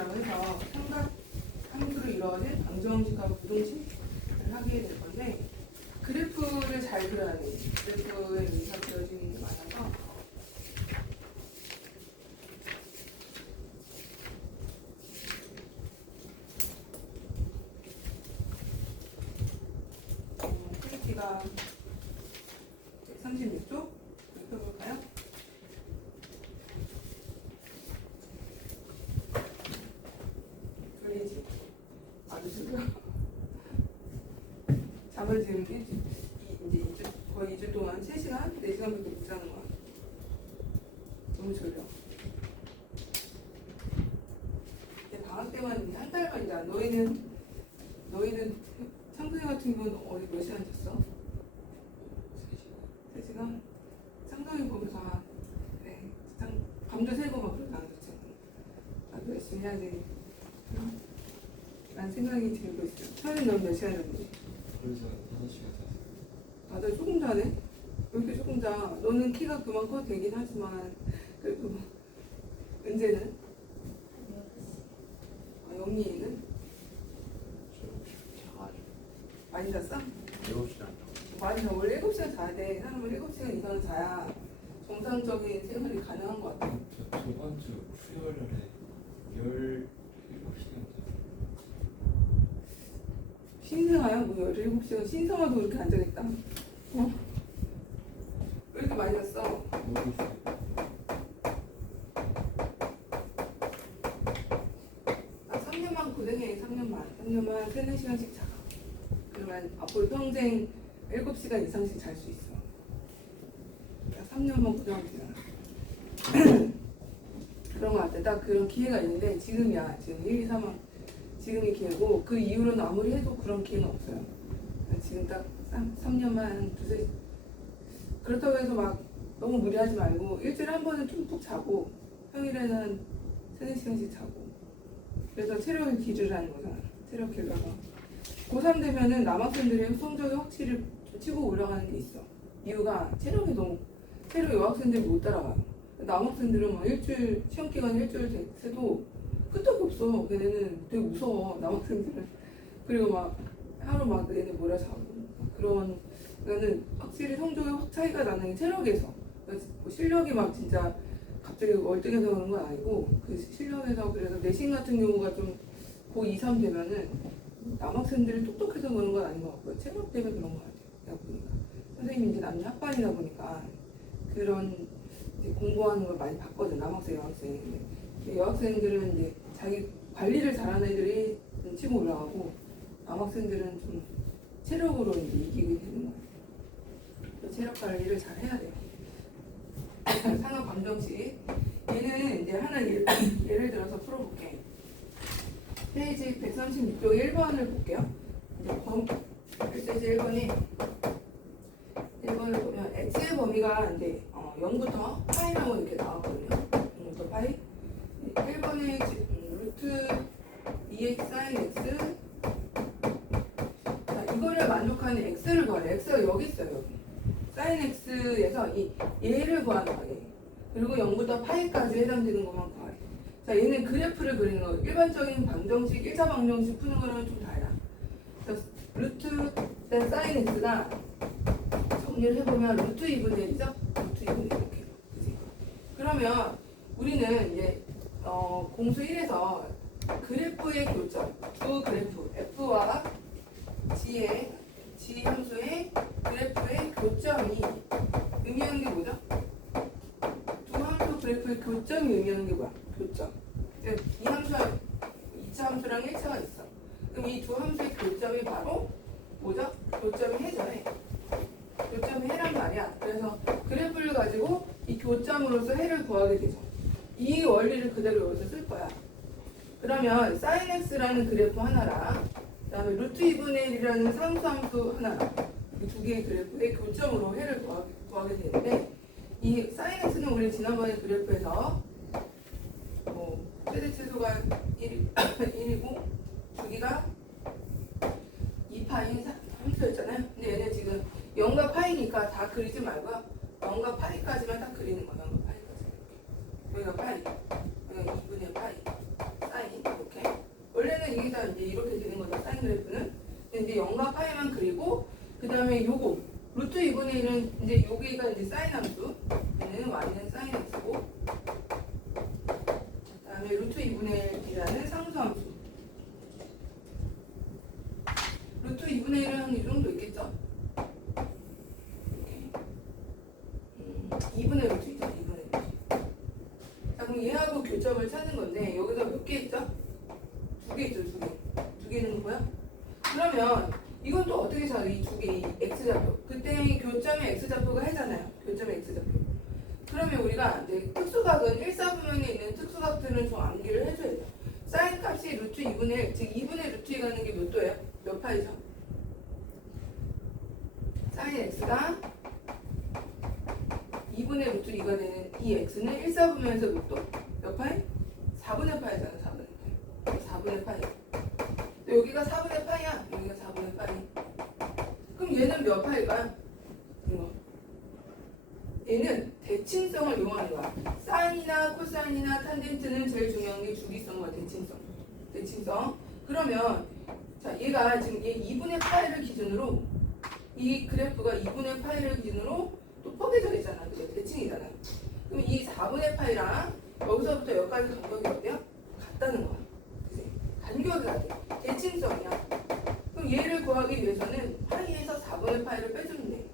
방정식이라고 해서 삼각 함수로 이루어진 방정식하고 부동식을 하게 될 건데 그래프를 잘 그려야 돼요. 그래프에 의해서 그려지는 게 많아서 크기가 136쪽 펴볼까요? 돌리지 맞으시고요. 잠을 지금 이제 2주, 거의 2주 동안 3시간, 4시간밖에 못 자는 거야. 너무 졸려. 이제 방학 때만 이제 한 달만 이제 너희는 창근이 같은 경우는 어디 몇 시간 잤어? 3시간? 창근이 보면서 그래 밤도 새고 막 그러다 안 좋지. 나도 열심히 해야 돼. 난 생각이 들고 있어. 차는 넌 몇 시간 잤니? 그래서 5시간 잤어요. 다들 조금 자네? 왜 이렇게 조금 자? 너는 키가 그만큼 되긴 하지만 그래도 은재는? 영미는? 많이 잤어? 7시간. 많이 자. 원래 7시간 자야 돼. 사람은 7시간 이상은 자야 정상적인 생활이 가능한 것 같아. 저 저번 주 수요일에 17시간 잤어요. 신생아야? 뭐 17시간 신생아도 그렇게 안 자겠다. 어? 왜 이렇게 많이 잤어? 모르겠어요. 나 3년만 고생해. 3년만 3, 4시간씩 자. 그러면 앞으로 평생 7시간 이상씩 잘 수 있어. 3년만 고생하면 되잖아. 그런 것 같아. 딱 그런 기회가 있는데 지금이야. 지금 1, 2, 3학 지금이 기회고 그 이후로는 아무리 해도 그런 기회는 없어요. 지금 딱 3년만 두세 그렇다고 해서 막 너무 무리하지 말고 일주일에 한 번은 좀 푹 자고 평일에는 3, 4시간씩 자고 그래서 체력을 기르라는 거잖아. 체력 길러서 고3 되면은 남학생들의 성적이 확실히 치고 올라가는 게 있어. 이유가 체력 여학생들이 못 따라가요. 남학생들은 막 일주일 시험 기간 일주일 돼도 끄떡이 없어. 걔네는 되게 무서워. 남학생들은. 그리고 막 하루 막 얘네 몰아자고 그러는 확실히 성적이 확 차이가 나는 게 체력에서. 뭐 실력이 막 진짜 갑자기 월등해서 그런 건 아니고 그 실력에서 그래서 내신 같은 경우가 좀 고2, 3 되면은 남학생들이 똑똑해서 그런 건 아닌 것 같고요. 체력 때문에 그런 것 같아요. 내가 보니까 선생님이 이제 남녀 학반이다 보니까 그런 이제 공부하는 걸 많이 봤거든. 남학생, 여학생. 여학생들은 이제 자기 관리를 잘하는 애들이 좀 치고 올라가고 남학생들은 좀 체력으로 이제 이기게 되는 거예요. 체력 관리를 잘 해야 돼요. 상업 방정식. 얘는 이제 하나 예를 들어서 풀어볼게. 페이지 136쪽 1번을 볼게요. 이제 페이지 1번을 보면 x의 범위가 이제 0부터 파이라고 이렇게 나왔거든요. 0부터 파이. 1번에 루트 2x sin x. 자, 이거를 만족하는 x를 구하래. x가 여기 있어요. 여기. sin x에서 얘를 구하는 거예요. 그리고 0부터 파이까지 해당되는 것만 구하래. 자, 얘는 그래프를 그리는 거. 일반적인 방정식, 1차 방정식 푸는 거랑 좀 달라. 루트 sin x가 정리를 해보면 루트 2분의 1이죠? 루트 2분의 1 이렇게. 그치? 그러면 우리는 이제 공수 1에서 그래프의 교점, 두 그래프 f와 g 함수의 그래프의 교점이 의미하는 게 뭐죠? 두 함수 그래프의 교점이 의미하는 게 뭐야? 교점. 이 함수와 2차 함수랑 1차가 있어. 그럼 이 두 함수의 교점이 바로 뭐죠? 교점이 해전해. 교점이 해란 말이야. 그래서 그래프를 가지고 이 교점으로서 해를 구하게 되죠. 이 원리를 그대로 여기서 쓸 거야. 그러면 sin x라는 그래프 하나랑 그 다음에 루트 2분의 1이라는 상수함수 하나랑 이 두 개의 그래프의 교점으로 해를 구하게 되는데 이 sin x는 우리 지난번에 그래프에서 최대 최소가 1이고 주기가 2파인 함수였잖아요. 근데 얘는 지금 0과 파이니까 다 그리지 말고요. 0과 파이까지만 딱 그리는 거예요. 0과 파이까지. 여기가 파이, 여기가 2분의 파이, 사인. 이제 0과 파이만 그리고 그 다음에 요거 루트 2분의 1은 이제 여기가 이제 사인 함수, 얘는 y는 사인 x고, 그 다음에 루트 2분의 1이라는 상수 함수. 루트 2분의 1은 한 이 정도 있겠죠? 2분의 루트이죠. 2분의 루트. 자, 그럼 얘하고 교점을 찾는 건데 여기서 몇 개 있죠? 2개 있죠. 2개. 2개 있는 거야? 그러면 이건 또 어떻게 찾아? 이 두 개, 이 x좌표. 그때 교점의 x좌표가 해잖아요. 교점의 x좌표. 그러면 우리가 이제 특수각은 1사분면에 있는 특수각들은 좀 암기를 해줘야 돼요. 사인 값이 루트 2분의 1, 즉 2분의 루트 2 가는 게 몇 도예요? 몇 파이죠? 사인 x가 2분의 루트 2가 되는 이 x는 1사분면에서 몇 도? 몇 파이? 4분의 파이잖아. 4분의 파이. 4분의 파이. 여기가 4분의 파이야. 여기가 4분의 파이. 그럼 얘는 몇 파일까요? 이거. 얘는 대칭성을 이용하는 거야. 사인이나 코사인이나 탄젠트는 제일 중요한 게 주기성과 대칭성. 대칭성. 그러면 자, 얘가 지금 얘 2분의 파이를 기준으로 이 그래프가 2분의 파이를 기준으로 또 포개져 있잖아. 그게 대칭이잖아. 그럼 이 4분의 파이랑 여기서부터 여기까지 간격이 어때요? 같다는 거야. 그치? 간격이 같아. 대칭성이야. 그럼 얘를 구하기 위해서는 파이에서 4분의 파이를 빼주면 돼.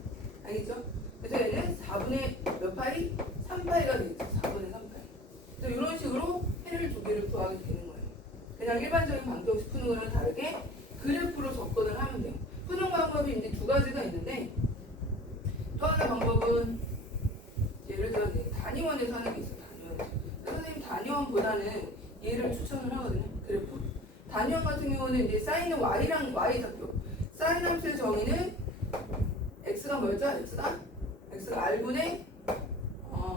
알겠죠? 그래서 얘는 4분의 몇 파이? 3파이가 되겠죠. 4분의 3파이. 그래서 이런 식으로 해를 두 개를 구하게 되는 거예요. 그냥 일반적인 방정식 푸는 거랑 다르게 그래프로 접근을 하면 돼요. 푸는 방법이 이제 두 가지가 있는데 또 하나 방법은 예를 들어 단위원에서 하는 게 있어요. 단위원. 선생님 단위원보다는 얘를 추천을 하거든요. 그래프. 단위원 같은 경우는 이제 사인은 y랑 y 좌표. 사인 함수의 정의는 x가 뭐였죠? x가 r분의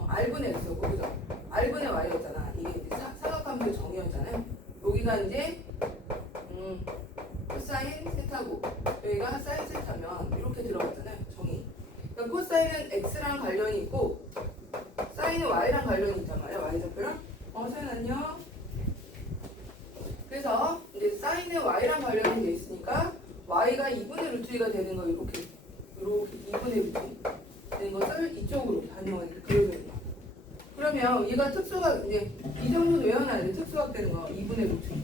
r분의 x고 그죠? r분의 y였잖아. 이게 이제 사각함수의 정의였잖아요. 여기가 이제 코사인 세타고 여기가 사인 세타면 이렇게 들어갔잖아요. 정의. 그러니까 코사인은 x랑 관련이 있고 사인은 y랑 관련이 있단 말이야. y 좌표랑. 사인 안녕. 그래서 이제 사인은 y랑 관련이 돼 있으니까 y가 2분의 루트 2가 되는 거 이렇게 2분의 루트 되는 것을 이쪽으로 단위원을 이렇게 그려주는 거야. 그러면 얘가 특수각 이제 이 정도는 외워놔야 돼. 특수각 되는 거 2분의 루트 2.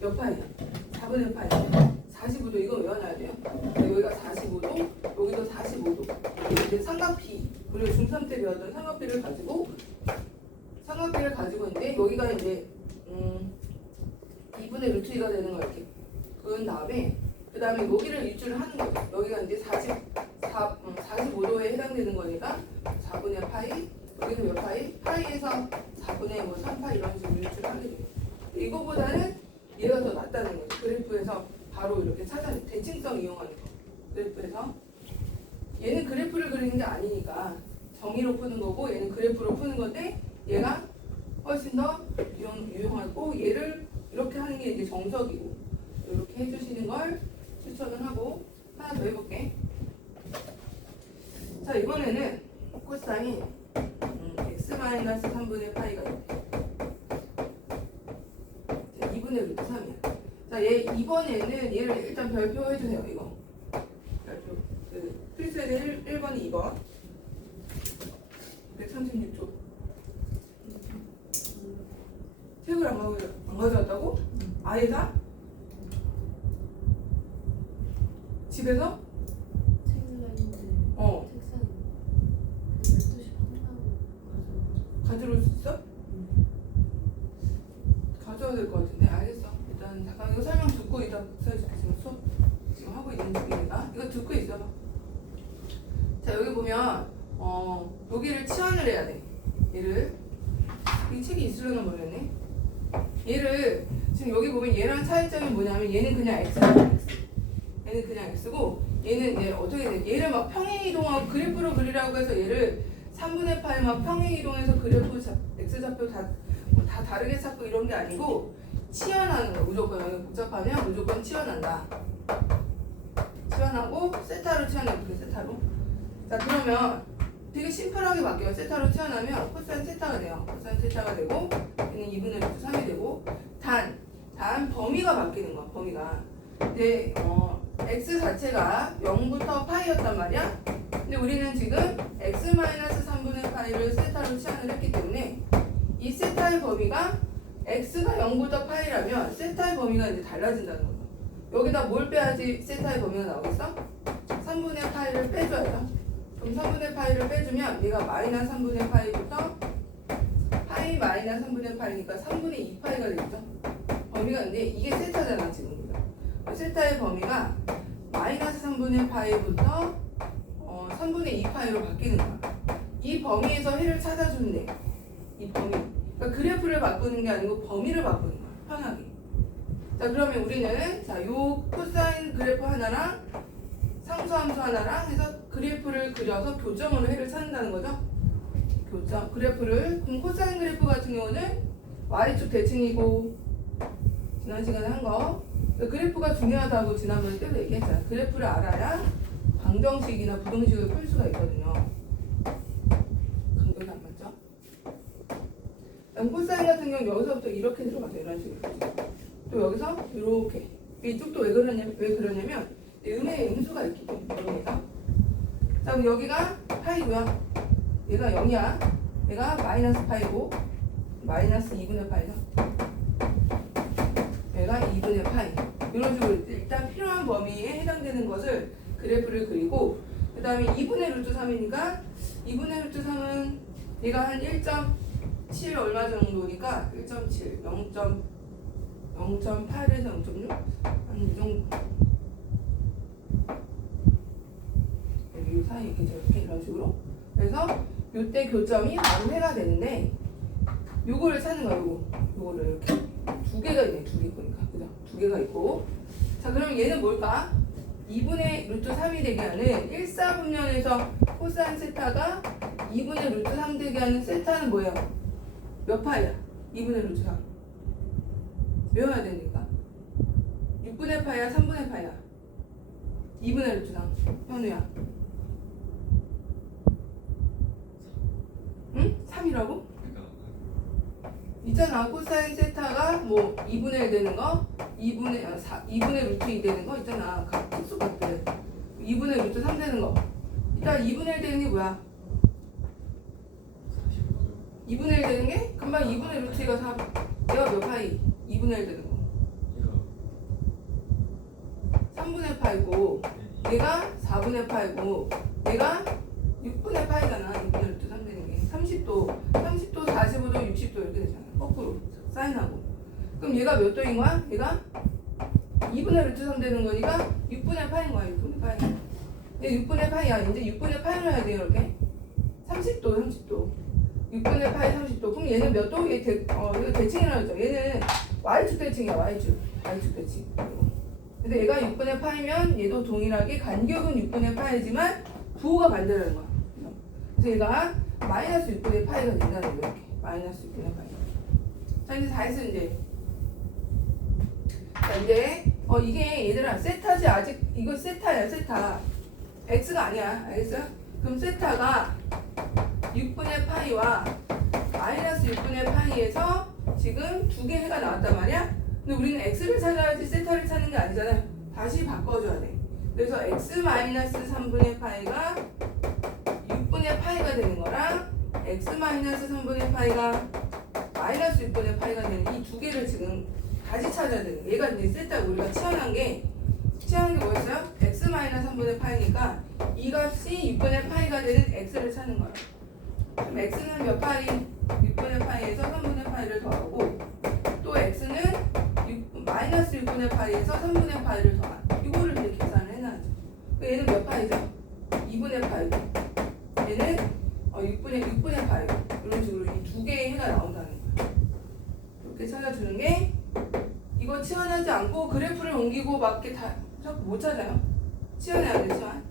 몇 파이야? 4분의 파이. 45도 이거 외워놔야 돼요. 여기가 45도, 여기도 45도. 이제 삼각비, 우리가 중3 때 배웠던 삼각비를 가지고 있는데 여기가 이제 2분의 루트 2가 되는 거 이렇게 그은 다음에 그 다음에 여기를 유출을 하는 거죠. 여기가 이제 45도에 해당되는 거니까 4분의 파이, 여기는 몇 파이? 파이에서 4분의 뭐 3파이 이런 식으로 유출을 하게 돼요. 이거보다는 얘가 더 낫다는 거죠. 그래프에서 바로 이렇게 찾아내 대칭성 이용하는 거. 그래프에서 얘는 그래프를 그리는 게 아니니까 정의로 푸는 거고 얘는 그래프로 푸는 건데 얘가 훨씬 더 유용하고 얘를 이렇게 하는 게 이제 정석이고 이렇게 해주시는 걸 추천을 하고 하나 더 해볼게. 자 이번에는 코사인 x-3분의 파이가 이렇게 2분의 루트 3이야. 자, 얘 이번에는 얘를 일단 별표 해주세요. 이거 별표. 그 필수에는 1번이 2번 136쪽. 책을 안 가져왔다고? 아예 다? 집에서? 어. 가져올 수 있어? 가져야 될 것 같은데 알겠어. 일단 잠깐 이거 설명 듣고 이따 써줄게. 지금 수업 지금 하고 있는 중이니까 이거 듣고 있어봐. 자 여기 보면 여기를 치환을 해야 돼. 얘를 이 책이 있으려나 모르겠네. 얘를 지금 여기 보면 얘랑 차이점이 뭐냐면 얘는 그냥 x잖아. 얘는 그냥 x고 얘는 이제 어떻게 돼? 얘를 막 평행 이동하고 그래프로 그리라고 해서 얘를 3분의 파이 막 평행 이동해서 그래프 x좌표 다 다르게 찾고 이런 게 아니고 치환하는 거. 무조건 여기 복잡하면 무조건 치환한다. 치환하고 세타로 치환해 볼게요. 세타로. 자 그러면 되게 심플하게 바뀌어요. 세타로 치환하면 코사인 세타가 돼요. 코사인 세타가 되고 얘는 2분의 루트 3이 되고 단 범위가 바뀌는 거야. 범위가. 근데 x 자체가 0부터 파이였단 말이야. 근데 우리는 지금 x-3분의 파이를 세타로 치환을 했기 때문에 이 세타의 범위가 x가 0부터 파이라면 세타의 범위가 이제 달라진다는 거죠. 여기다 뭘 빼야지 세타의 범위가 나오겠어? 3분의 파이를 빼줘야죠. 그럼 3분의 파이를 빼주면 얘가 마이너스 3분의 파이부터 파이 마이너스 3분의 파이니까 3분의 2 파이가 되겠죠. 범위가 근데 이게 세타잖아 지금. 세타의 범위가 마이너스 3분의 파이부터 3분의 2 파이로 바뀌는 거야. 이 범위에서 해를 찾아주면 돼. 이 범위. 그러니까 그래프를 바꾸는 게 아니고 범위를 바꾸는 거야. 편하게. 자 그러면 우리는 요 코사인 그래프 하나랑 상수함수 하나랑 해서 그래프를 그려서 교점으로 해를 찾는다는 거죠. 교점 그래프를. 그럼 코사인 그래프 같은 경우는 y축 대칭이고 지난 시간에 한 거 그래프가 중요하다고 지난번에 때도 얘기했잖아. 그래프를 알아야 방정식이나 부등식을 풀 수가 있거든요. 간격이 안 맞죠? 코사인 같은 경우 여기서부터 이렇게 들어가죠. 이런 식으로. 또 여기서 이렇게. 이쪽도 왜 그러냐면 음의 음수가 있기 때문에 여기가. 자 그럼 여기가 파이고요. 얘가 0이야. 얘가 마이너스 파이고 마이너스 2분의 파이죠. 얘가 2분의 파이. 이런 식으로 일단 필요한 범위에 해당되는 것을 그래프를 그리고 그 다음에 2분의 루트 3이니까 2분의 루트 3은 얘가 한 1.7 얼마 정도니까 1.7, 0.8에서 0.6? 한 이 정도. 여기 사이 이렇게 이런 식으로. 그래서 요때 교점이 바로 해가 되는데 요거를 찾는 거야. 요거를 이렇게 두 개가 있네. 두 개 보니까 그죠? 두 개가 있고. 자 그러면 얘는 뭘까? 2분의 루트 3이 되게 하는 1사분면에서 코사인 세타가 2분의 루트 3 되게 하는 세타는 뭐예요? 몇 파이야? 2분의 루트 3 외워야 되니까 6분의 파이야? 3분의 파이야? 2분의 루트 3 현우야 응? 3이라고? 있잖아. 코사인 세타가 뭐 2분의 1 되는 거 2분의 루트 2 되는 거 있잖아. 각 특수 같들 2분의 루트 3 되는 거. 일단 2분의 1 되는 게 뭐야? 2분의 1 되는 게 금방 2분의 루트 2가 4. 얘가 몇 파이? 2분의 1 되는 거 3분의 파이고 얘가 4분의 파이고 얘가 6분의 파이잖아. 2분의 루트 3 되는 게 30도 45도 60도 이렇게 되잖아. 거꾸로 사인하고. 그럼 얘가 몇 도인 거야? 얘가 2분의 루트 3 되는 거니까 6분의 파인 거야. 6분의 파이. 얘 6분의 파이야. 이제 6분의 파이로 해야 돼요. 이렇게 30도 6분의 파이 30도. 그럼 얘는 몇 도? 이거 대칭이라고 했죠. 얘는 y축 대칭이야. y축 대칭. 근데 얘가 6분의 파이면 얘도 동일하게 간격은 6분의 파이지만 부호가 반대라는 거야. 그래서 얘가 마이너스 6분의 파이가 된다는 거야. 이렇게 마이너스 6분의 파이. 자 이제 다 했어 이제. 자 이제 이게 얘들아 세타지. 아직 이거 세타야. 세타 x가 아니야. 알겠어? 그럼 세타가 6분의 파이와 마이너스 6분의 파이에서 지금 두 개 해가 나왔단 말이야. 근데 우리는 x를 찾아야지 세타를 찾는 게 아니잖아. 다시 바꿔줘야 돼. 그래서 x 마이너스 3분의 파이가 6분의 파이가 되는 거랑 x 마이너스 3분의 파이가 마이너스 6분의 파이가 되는 이 두 개를 지금 다시 찾아야 되는 거야. 얘가 이제 세타 우리가 치환한 게 뭐였어요? x 마이너스 3분의 파이니까 이 값이 6분의 파이가 되는 x를 찾는 거야. 그럼 x는 몇 파이? 6분의 파이에서 3분의 파이를 더하고 또 x는 마이너스 6분의 파이에서 3분의 파이를 더한 이거를 이제 계산을 해놔야죠. 얘는 몇 파이죠? 2분의 파이고 얘는 6분의 파이고 이런 식으로 이 두 개의 해가 나온다는 거야. 이렇게 찾아주는 게 이거 치환하지 않고 그래프를 옮기고 막 이렇게 다 자꾸 못 찾아요. 치환해야 돼. 치환.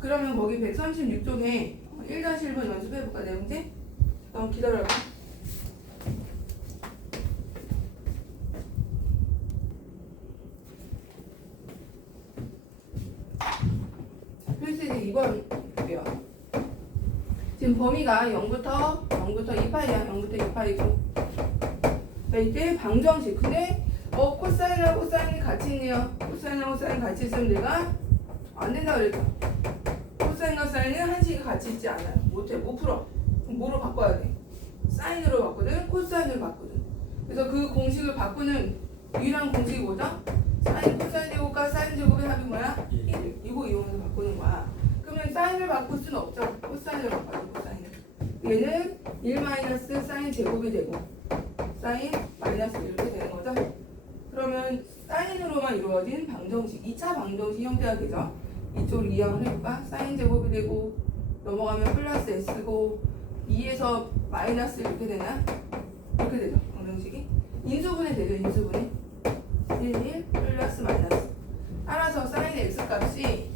그러면 거기 136쪽에 1-1번 연습해볼까? 내 문제? 잠깐만 기다려봐. 필수제 2번이고요. 지금 범위가 0부터 2파이야. 0부터 2파이고. 자, 이때 방정식. 근데 코사인하고 사인이 같이 있네요. 코사인하고 사인 같이 있으면 내가 안 된다 그랬죠. 코사인과 사인은 한식이 같이 있지 않아요. 못해, 못 풀어. 그럼 뭐로 바꿔야 돼? 사인으로 바꾸든 코사인으로 바꾸든. 그래서 그 공식을 바꾸는 유일한 공식이 뭐죠? 사인 코사인 제곱과 사인 제곱의 합이 뭐야? 1. 이거 이용해서 바꾸는 거야. 그러면 사인을 바꿀 수는 없죠. 코사인을 바꿔야 돼, 코사인을. 얘는 1 마이너스 사인 제곱이 되고 사인 마이너스 이렇게 되는 거죠. 그러면 사인으로만 이루어진 방정식, 2차 방정식 형태가 되죠. 이쪽으로 이항을 해볼까? 사인 제곱이 되고 넘어가면 플러스 s고 2에서 마이너스 이렇게 되나? 이렇게 되죠. 방정식이. 인수분해 되죠. 인수분해. 1 플러스 마이너스. 따라서 사인 x 값이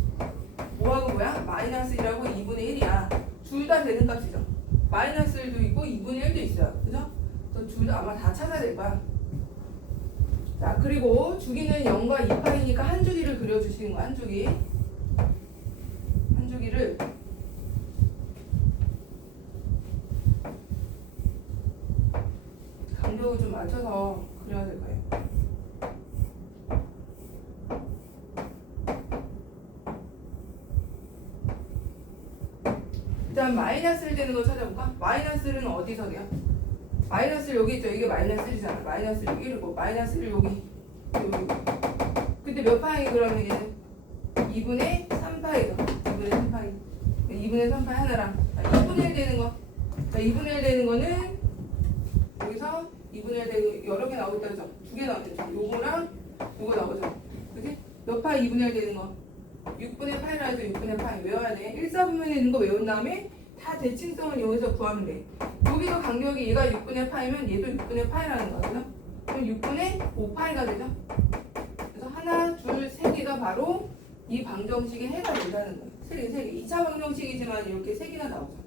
뭐하고 뭐야? 마이너스 1하고 2분의 1이야. 둘 다 되는 값이죠. 마이너스 1도 있고 2분의 1도 있어요. 그죠? 그래서 둘 다 아마 다 찾아야 될 거야. 자, 그리고 주기는 0과 2파이니까 한 주기를 그려주시는 거야. 한 주기. 한 주기를 간격을 좀 맞춰서 그려야 될 거예요. 일단 마이너스를 되는 거 찾아볼까? 마이너스는 어디서 돼요? 마이너스 여기 있죠. 이게 마이너스 1이잖아. 마이너스 1이고 마이너스 1 여기. 근데 몇 파이 그러면 얘는 2분의 3파이죠. 2분의 3파이. 2분의 3파이 하나랑 2분의 1 되는 거. 자, 2분의 1 되는 거는 여기서 2분의 1 되는 여러 개 나오고 있다죠. 두 개 나오죠. 요거랑 요거 나오죠. 그지? 몇 파이 2분의 1 되는 거. 6분의 8이라 해서 6분의 8 외워야 돼. 1, 4분면에 있는 거 외운 다음에 다 대칭성을 이용해서 구하면 돼. 여기도 간격이 얘가 6분의 8이면 얘도 6분의 8이라는 거거든요. 그럼 6분의 5파이가 되죠. 그래서 하나, 둘, 세 개가 바로 이 방정식의 해가 된다는 거예요. 세 개. 2차 방정식이지만 이렇게 세 개가 나오죠.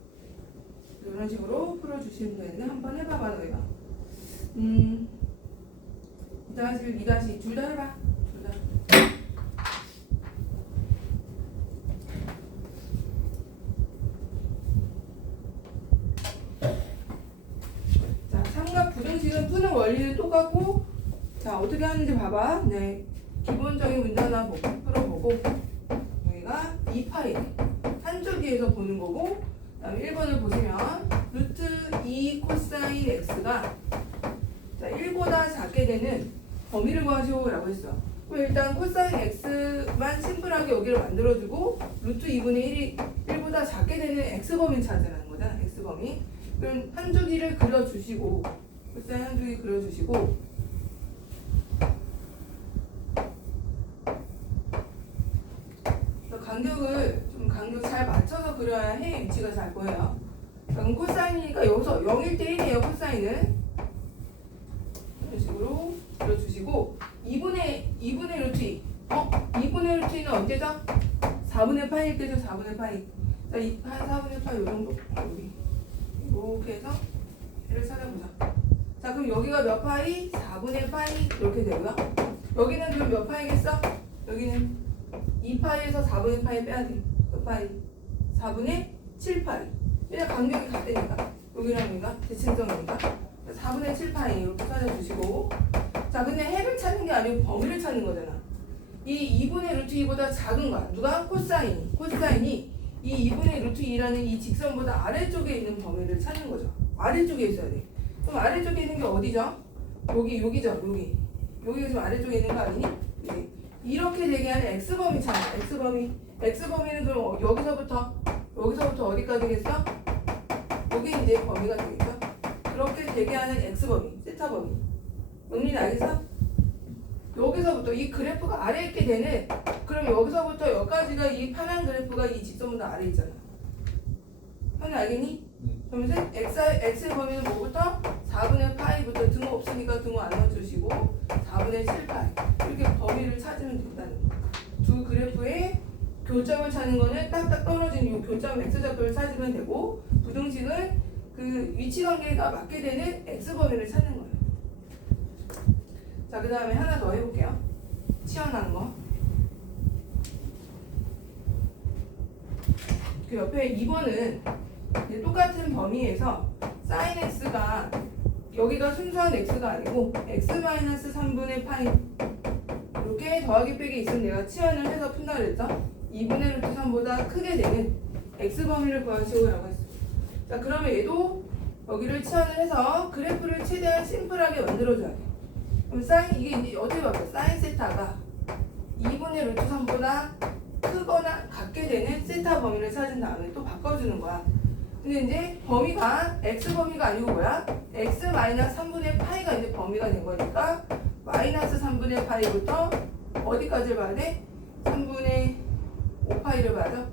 이런 식으로 풀어주시면 되는데 한번 해봐봐 너희가. 2-1, 2-2 둘 다 해봐. 둘 다. 자, 삼각 부등식은 푸는 원리는 똑같고, 자 어떻게 하는지 봐봐. 네, 기본적인 문제 하나 풀어보고 여기가 2파이 한 주기에서 보는 거고, 그다음에 1번을 보시면 루트 2 코사인 x가 자 1보다 작게 되는 범위를 구하시오라고 했어. 그럼 일단 코사인 x만 심플하게 여기를 만들어주고 루트 2분의 1이 1보다 작게 되는 x범위 찾으라는 거잖아. x범위. 그럼 한 주기를 그려주시고 코사인 한 주기 그려주시고 간격 잘 맞춰서 그려야 해. 위치가 잘 보여요. 그럼 코사인이니까 여기서 0일 때 1이에요. 코사인은 이런 식으로 그려주시고 2분의 루트 2 2분의 루트 2는 언제죠? 4분의 파일 때죠. 4분의 파이. 자, 한 4분의 파이 요 정도 여기 이렇게 해서 얘를 찾아보자. 자, 그럼 여기가 몇 파이? 4분의 파이 이렇게 되고요. 여기는 그럼 몇 파이겠어? 여기는 2파이에서 4분의 파이 빼야 돼. 몇 파이? 4분의 7파이. 왜냐 간격이 같으니까. 여기랑 여기가 대칭성이니까. 4분의 7파이 이렇게 찾아주시고. 자, 근데 해를 찾는 게 아니고 범위를 찾는 거잖아. 이 2분의 루트 2보다 작은 거야. 누가? 코사인이 이 2분의 루트 2라는 이 직선보다 아래쪽에 있는 범위를 찾는 거죠. 아래쪽에 있어야 돼. 그럼 아래쪽에 있는 게 어디죠? 여기죠. 여기가 지금 아래쪽에 있는 거 아니니? 네. 이렇게 되게 하는 x범위 찾아. x범위는 그럼 여기서부터 어디까지겠어? 여기 이제 범위가 되겠죠? 그렇게 되게 하는 x범위, 세타범위. 영린 알겠어? 여기서부터 이 그래프가 아래에 있게 되는, 그럼 여기서부터 여기까지가 이 파란 그래프가 이 직선보다 아래에 있잖아. 형님 알겠니? 그러면서 x의 범위는 뭐부터? 4분의 파이부터 등호 없으니까 등호 안 넣어주시고 4분의 7파이 이렇게 범위를 찾으면 된다는 거야. 두 그래프의 교점을 찾는 거는 딱딱 떨어진 이 교점 x좌표를 찾으면 되고, 부등식은 그 위치 관계가 맞게 되는 x범위를 찾는 거예요. 자, 그 다음에 하나 더 해볼게요. 치환하는 거. 그 옆에 2번은 똑같은 범위에서 sin x가 여기가 순수한 x가 아니고 x-3분의 파이 이렇게 더하기 빼기 있으면 내가 치환을 해서 푼다 그랬죠? 2분의 루트 3보다 크게 되는 x 범위를 구하시오라고 했어. 자, 그러면 얘도 여기를 치환을 해서 그래프를 최대한 심플하게 만들어줘야 돼. 그럼 사인 이게 이제 어떻게 바뀌어? 사인 세타가 2분의 루트 3보다 크거나 같게 되는 세타 범위를 찾은 다음에 또 바꿔주는 거야. 근데 이제 범위가 x 범위가 아니고 뭐야? x 마이너스 3분의 파이가 이제 범위가 된 거니까 마이너스 3분의 파이부터 어디까지를 봐야 돼? 3분의 5파이를 봐야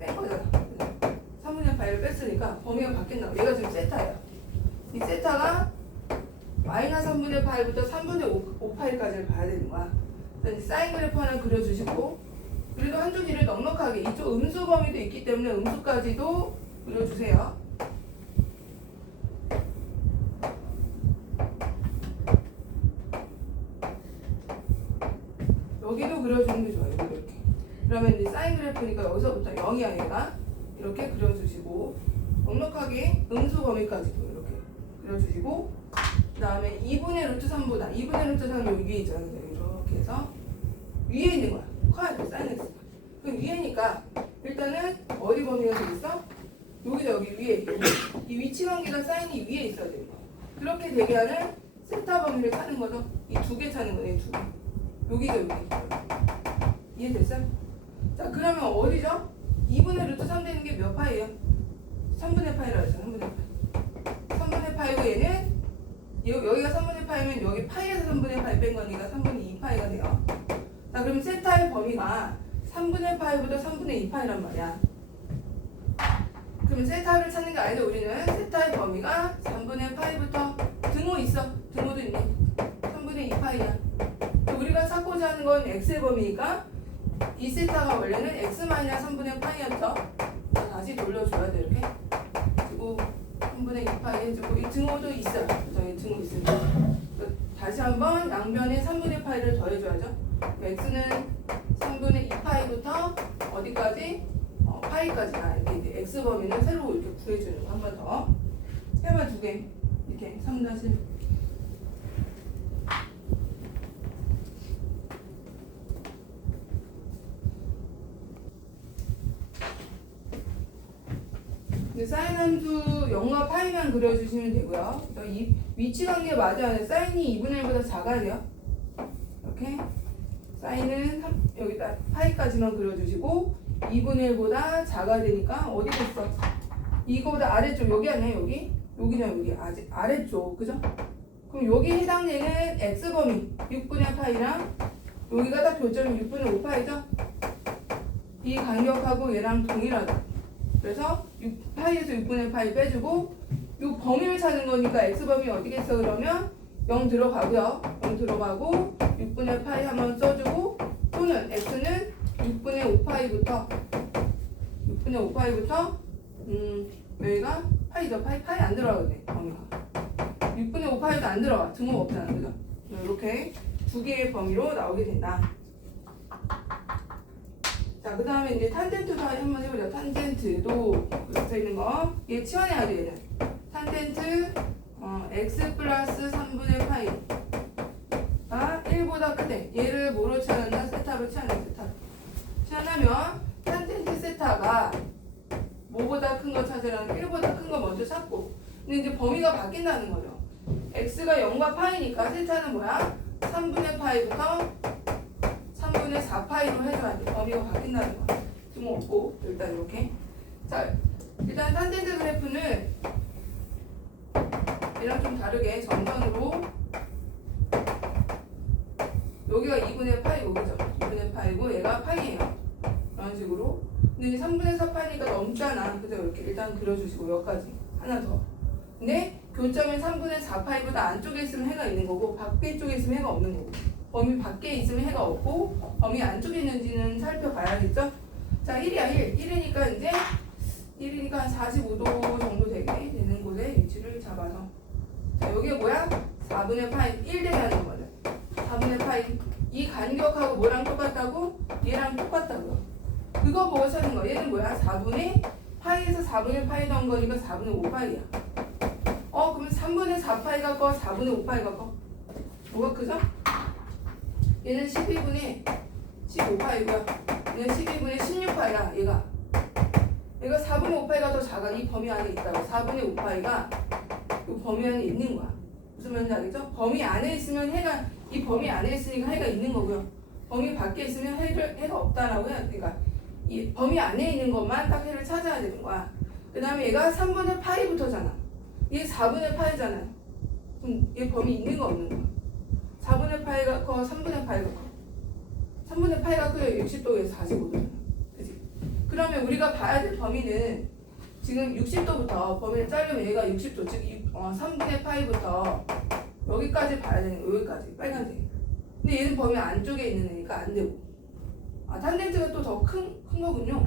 뺀 거잖아. 3분의 파이를 뺐으니까 범위가 바뀐다. 얘가 지금 세타야. 이 세타가 마이너스 3분의 파이부터 3분의 5파이까지를 봐야 되는 거야. 사인 그래프 하나 그려주시고, 그래도 한두 지를 넉넉하게 이쪽 음수 범위도 있기 때문에 음수까지도 그려주세요. 여기도 그려주는 게 좋아요. 이렇게. 그러면 이제 사인 그래프니까 여기서부터 0이야 얘가. 이렇게 그려주시고, 넉넉하게 음수 범위까지도 이렇게 그려주시고, 그 다음에 2분의 루트 3보다 2분의 루트 3 여기 위에 있잖아요. 이렇게 해서 위에 있는 거야. 커야 돼. 사인 x. 그럼 위에니까 일단은 어디 범위가 되겠어? 여기다 여기 위에 이 위치 관계가 사인이 위에 있어야 되는 거야. 그렇게 되게 하는 세타 범위를 찾는 거죠. 이 두 개 찾는 거네. 두 개. 여기가 여기. 이해됐어? 자, 그러면 어디죠? 2분의 루트 3 되는 게 몇 파이예요? 3분의 파이라고 했죠. 3분의 파이. 3분의 파이고 얘는 여기가 3분의 파이면 여기 파이에서 3분의 파이 뺀 거니까 3분의 2파이가 돼요. 자, 그럼 세타의 범위가 3분의 파이부터 3분의 2파이란 말이야. 그럼 세타를 찾는 게 아니라 우리는 세타의 범위가 3분의 파이부터 등호 있어. 등호도 있네. 3분의 2파이야. 우리가 찾고자 하는 건 x의 범위니까 이 세타가 원래는 x-3분의 파이였죠. 다시 돌려줘야 돼. 이렇게 그리고 3분의 2파이 해주고 이 등호도 있어요. 저희 등호 있습니다. 다시 한번 양변에 3분의 파이를 더해줘야죠. x는 3분의 2파이부터 어디까지? 파이까지나 이렇게 이제 x 범위는 새로 이렇게 구해주는 거 한 번 더. 해봐 두 개. 이렇게 3-1. 사인 함수 0과 파이만 그려주시면 되고요. 이 위치 관계 맞아요. 사인이 2분의 1보다 작아야 돼요. 이렇게 사인은 여기다 파이까지만 그려주시고 2분의 1보다 작아야 되니까 어디 됐어? 이거보다 아래쪽 여기 아니야 여기? 여기냐 여기 아래쪽 그죠? 그럼 여기 해당되는 x범위 6분의 파이랑 여기가 딱 교점이 6분의 5파이죠? 이 간격하고 얘랑 동일하다. 그래서 6파이에서 6분의 파이 빼주고 이 범위를 찾는 거니까 x범위 어디겠어 그러면 0 들어가고요. 0 들어가고 6분의 파이 한번 써주고 또는 x는 6분의 5파이부터 여기가 파이죠. 파이 안 들어가거든요. 범위가 6분의 5파이도 안 들어가. 등호 없잖아. 그죠? 이렇게 두 개의 범위로 나오게 된다. 자, 그 다음에 이제 탄젠트도 한번 해보자. 탄젠트도 붙어 있는 거. 얘 치환해야 돼, 얘는. 탄젠트, x 플러스 3분의 파이가 1보다 크대. 얘를 뭐로 치환한다? 세타로 치환해, 세타로. 치환하면 탄젠트 세타가 뭐보다 큰 거 찾으라는 1보다 큰 거 먼저 찾고. 근데 이제 범위가 바뀐다는 거죠. x가 0과 파이니까 세타는 뭐야? 3분의 파이부터 3분의 4파이로 해줘야 돼. 범위가 바뀐다는 거야. 좀 없고 일단 이렇게. 자, 일단 탄젠트 그래프는 얘랑 좀 다르게 점선으로 여기가 2분의 파이고 그죠? 2분의 파이고 얘가 파이예요. 이런 식으로. 근데 이제 3분의 4파이니까 넘잖아. 그죠? 이렇게 일단 그려주시고 여기까지 하나 더. 근데 교점은 3분의 4파이보다 안쪽에 있으면 해가 있는 거고 밖에 쪽에 있으면 해가 없는 거고. 범위 밖에 있으면 해가 없고 범위 안쪽에 있는지는 살펴봐야겠죠? 자, 1이야 1. 1이니까 이제 1이니까 한 45도 정도 되게 되는 곳에 위치를 잡아서 자, 여기가 뭐야? 4분의 파이 1 대라는 거죠. 4분의 파이 이 간격하고 뭐랑 똑같다고? 얘랑 똑같다고요. 그거 보고 찾는 거. 얘는 뭐야? 4분의 파이에서 4분의 파이 넣은 거니까 4분의 5파이야. 그러면 3분의 4파이가 커? 4분의 5파이가 커? 뭐가 크죠? 얘는 12분의 15파이고요. 얘는 12분의 16파이야. 얘가 4분의 5파이가 더 작아. 이 범위 안에 있다고. 4분의 5파이가 이 범위 안에 있는 거야. 무슨 말인지 알겠죠? 범위 안에 있으면 해가, 이 범위 안에 있으니까 해가 있는 거고요. 범위 밖에 있으면 해가 없다라고 해야 돼. 그러니까 이 범위 안에 있는 것만 딱 해를 찾아야 되는 거야. 그 다음에 얘가 3분의 파이부터잖아. 얘 4분의 파이잖아요. 그럼 얘 범위 있는 거 없는 거야? 4분의 파이가 커? 3분의 파이가 커? 3분의 파이가 커요. 60도에서 45도잖아. 그치? 그러면 우리가 봐야 될 범위는 지금 60도부터 범위를 자르면 얘가 60도, 즉 3분의 파이부터 여기까지 봐야 되는 거. 여기까지 빨간색. 근데 얘는 범위 안쪽에 있는 애니까 안 되고. 탄젠트가 또 더 큰 거군요.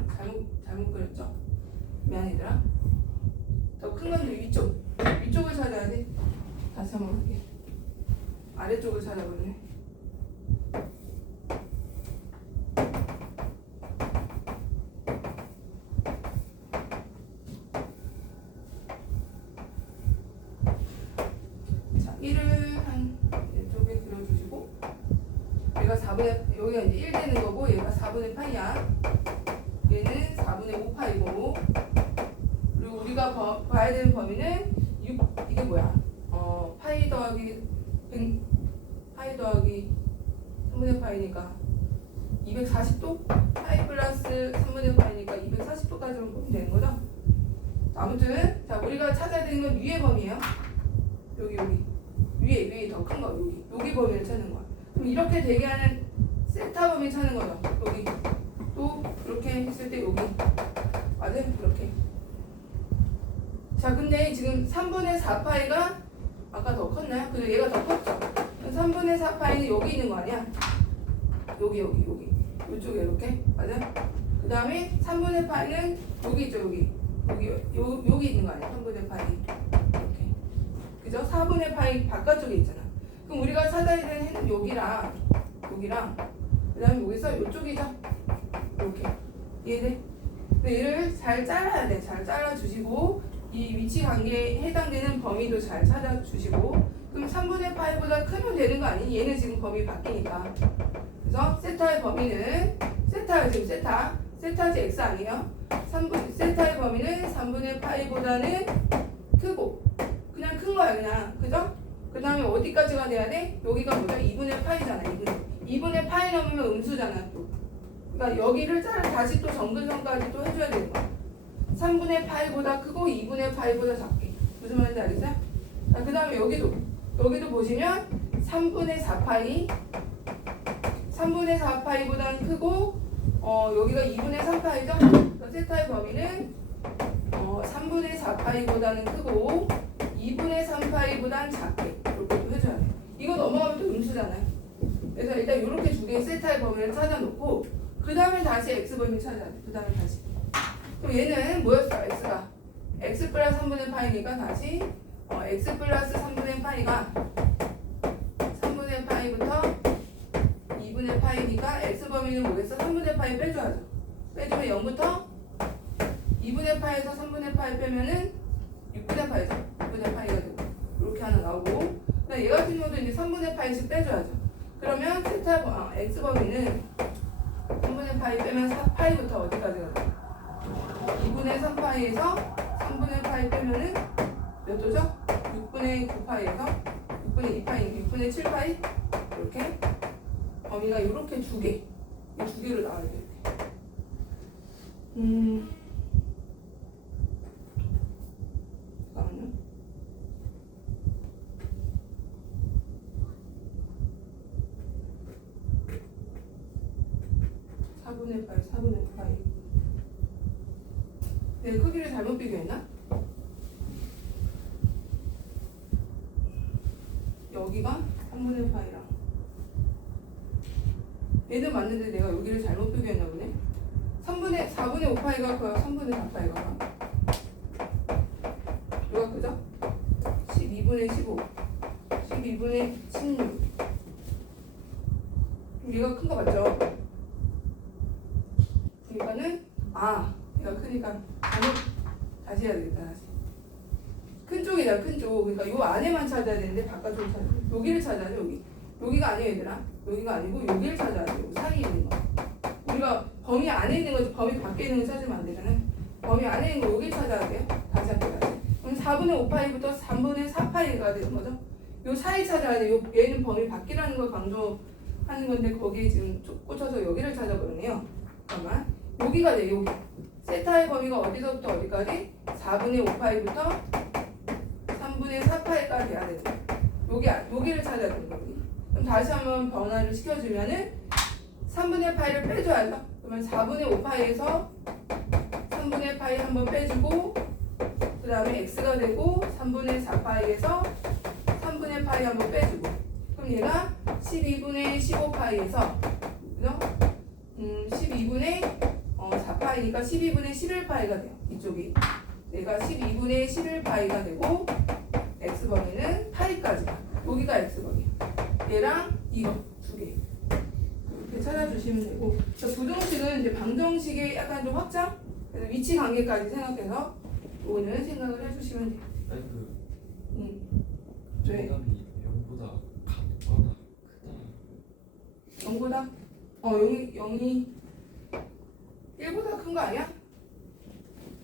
잘못 그렸죠? 미안 얘들아. 더 큰 건데 위쪽을 찾아야 돼. 다시 한번 볼게. 아래쪽을 찾아보네. 자, 1을 한 이쪽에 그려주시고, 얘가 4분의, 여기가 이제 1 되는 거고, 얘가 4분의 파이야. 얘는 4분의 5파이고, 그리고 우리가 봐야 되는 범위는 이게 뭐야? 파이 더하기 100, 파이 더하기 3분의 파이니까 240도? 파이 플러스 3분의 파이니까 240도까지만 보면 되는 거죠? 아무튼 자, 우리가 찾아야 되는 건 위의 범위예요. 여기 위에 더 큰 거, 여기 범위를 찾는 거야. 그럼 이렇게 되게 하는 세타 범위 찾는 거죠. 여기 또 이렇게 했을 때 여기 맞아요? 이렇게. 자, 근데 지금 3분의 4파이가 아까 더 컸나요? 그리고 얘가 더 컸죠? 3분의 4파이는 여기 있는 거 아니야? 여기 이쪽에 이렇게 맞아요? 그 다음에 3분의 파이는 여기 있죠? 여기 있는 거 아니야? 3분의 파이 이렇게, 그죠? 4분의 파이 바깥쪽에 있잖아. 그럼 우리가 찾아야 되는 해는 여기랑 그 다음에 여기서 이쪽이죠? 이렇게 이해돼? 근데 얘를 잘 잘라야 돼. 잘 잘라주시고 이 위치 관계에 해당되는 범위도 잘 찾아주시고. 그럼 3분의 파이보다 크면 되는 거 아니니? 얘는 지금 범위 바뀌니까. 그래서 세타의 범위는 세타야. 지금 세타지 x 아니에요? 세타의 범위는 3분의 파이보다는 크고, 그냥 큰 거야 그냥. 그죠? 그 다음에 어디까지가 돼야 돼? 여기가 뭐죠? 2분의 파이잖아. 2분의 파이 넘으면 음수잖아 또. 그러니까 여기를 다시 또 정근선까지 또 해줘야 되는 거야. 3분의 파이보다 크고 2분의 파이보다 작게. 무슨 말인지 알겠어요? 자, 그 다음에 여기도 보시면 3분의 4파이보다는 크고, 여기가 2분의 3파이죠? 그러니까 세타의 범위는 3분의 4파이보다는 크고 2분의 3파이보다는 작게. 이렇게 또 해줘야 돼. 이거 넘어가면 또 음수잖아요. 그래서 일단 이렇게 두 개의 세타의 범위를 찾아놓고 그 다음에 다시 x 범위 찾아야 돼. 그 다음에 다시. 그럼 얘는 뭐였어? x가 x 플러스 3분의 파이니까 다시 x 플러스 3분의 파이가 3분의 파이부터 2분의 파이니까 x 범위는 뭐겠어? 3분의 파이 빼줘야죠. 빼주면 0부터 2분의 파이에서 3분의 파이 빼면은 6분의 파이죠. 6분의 파이가 되고 이렇게 하나 나오고, 그다음 얘 같은 경우도 이제 3분의 파이씩 빼줘야죠. 그러면 세타 x 범위는 3분의 파이 빼면 4파이부터 어디까지 가요? 2분의 3파이에서 3분의 파이 빼면은 몇 도죠? 6분의 9파이에서 6분의 2파이, 6분의 7파이 이렇게 범위가 이렇게 두 개로 나와야 돼요. 잠깐만요. (4분의 8) 내 크기를 잘못 비교했나? 여기가 3분의 파이랑 얘는 맞는데 내가 여기를 잘못 비교했나 보네. 4분의 5파이가 커요? 3분의 4파이가 커요? 누가 크죠? 12분의 15 12분의 16 얘가 큰 거 맞죠? 그러니까는 얘가 크니까 다시 해야 되겠다. 다시 큰 쪽이다, 큰 쪽. 그러니까 요 안에만 찾아야 되는데 바깥쪽을 찾아. 여기를 찾아야 돼, 여기. 여기가 아니에요, 얘들아. 여기가 아니고 여기를 찾아야 돼. 요 사이에 있는 거. 우리가 범위 안에 있는 거지 범위 밖에 있는 거 찾으면 안 되잖아요. 범위 안에 있는 거 여기 찾아야 돼요. 다시 할게요. 다시. 그럼 4분의 5파이부터 3분의 4파이가 되는 거죠. 요 사이 찾아야 돼. 요 얘는 범위 밖이라는 걸 강조하는 건데 거기에 지금 꽂혀서 여기를 찾아버리네요. 잠깐만. 여기가 돼. 여기. 세타의 범위가 어디서부터 어디까지? 4분의 5파이부터 3분의 4파이까지 돼야 되는 거예요. 여기를 찾아야 되는 거예요. 그럼 다시 한번 변화를 시켜주면은 3분의 파이를 빼줘야죠. 그러면 4분의 5파이에서 3분의 파이 한번 빼주고 그 다음에 x가 되고 3분의 4파이에서 3분의 파이 한번 빼주고 그럼 얘가 12분의 15파이에서 그죠? 12분의 4파이니까 12분의 11파이가 돼요. 이쪽이 얘가 12분의 11파이가 되고 x번호는 파이까지 여기가 x번호 얘랑 이거 두 개 이렇게 찾아주시면 되고 부등식은 이제 방정식의 약간 좀 확장 그래서 위치 관계까지 생각해서 오늘 생각을 해주시면 돼요. 아니 그 왜? 정답이 0보다 같거나 크다 0보다? 0이 1보다 큰 거 아니야?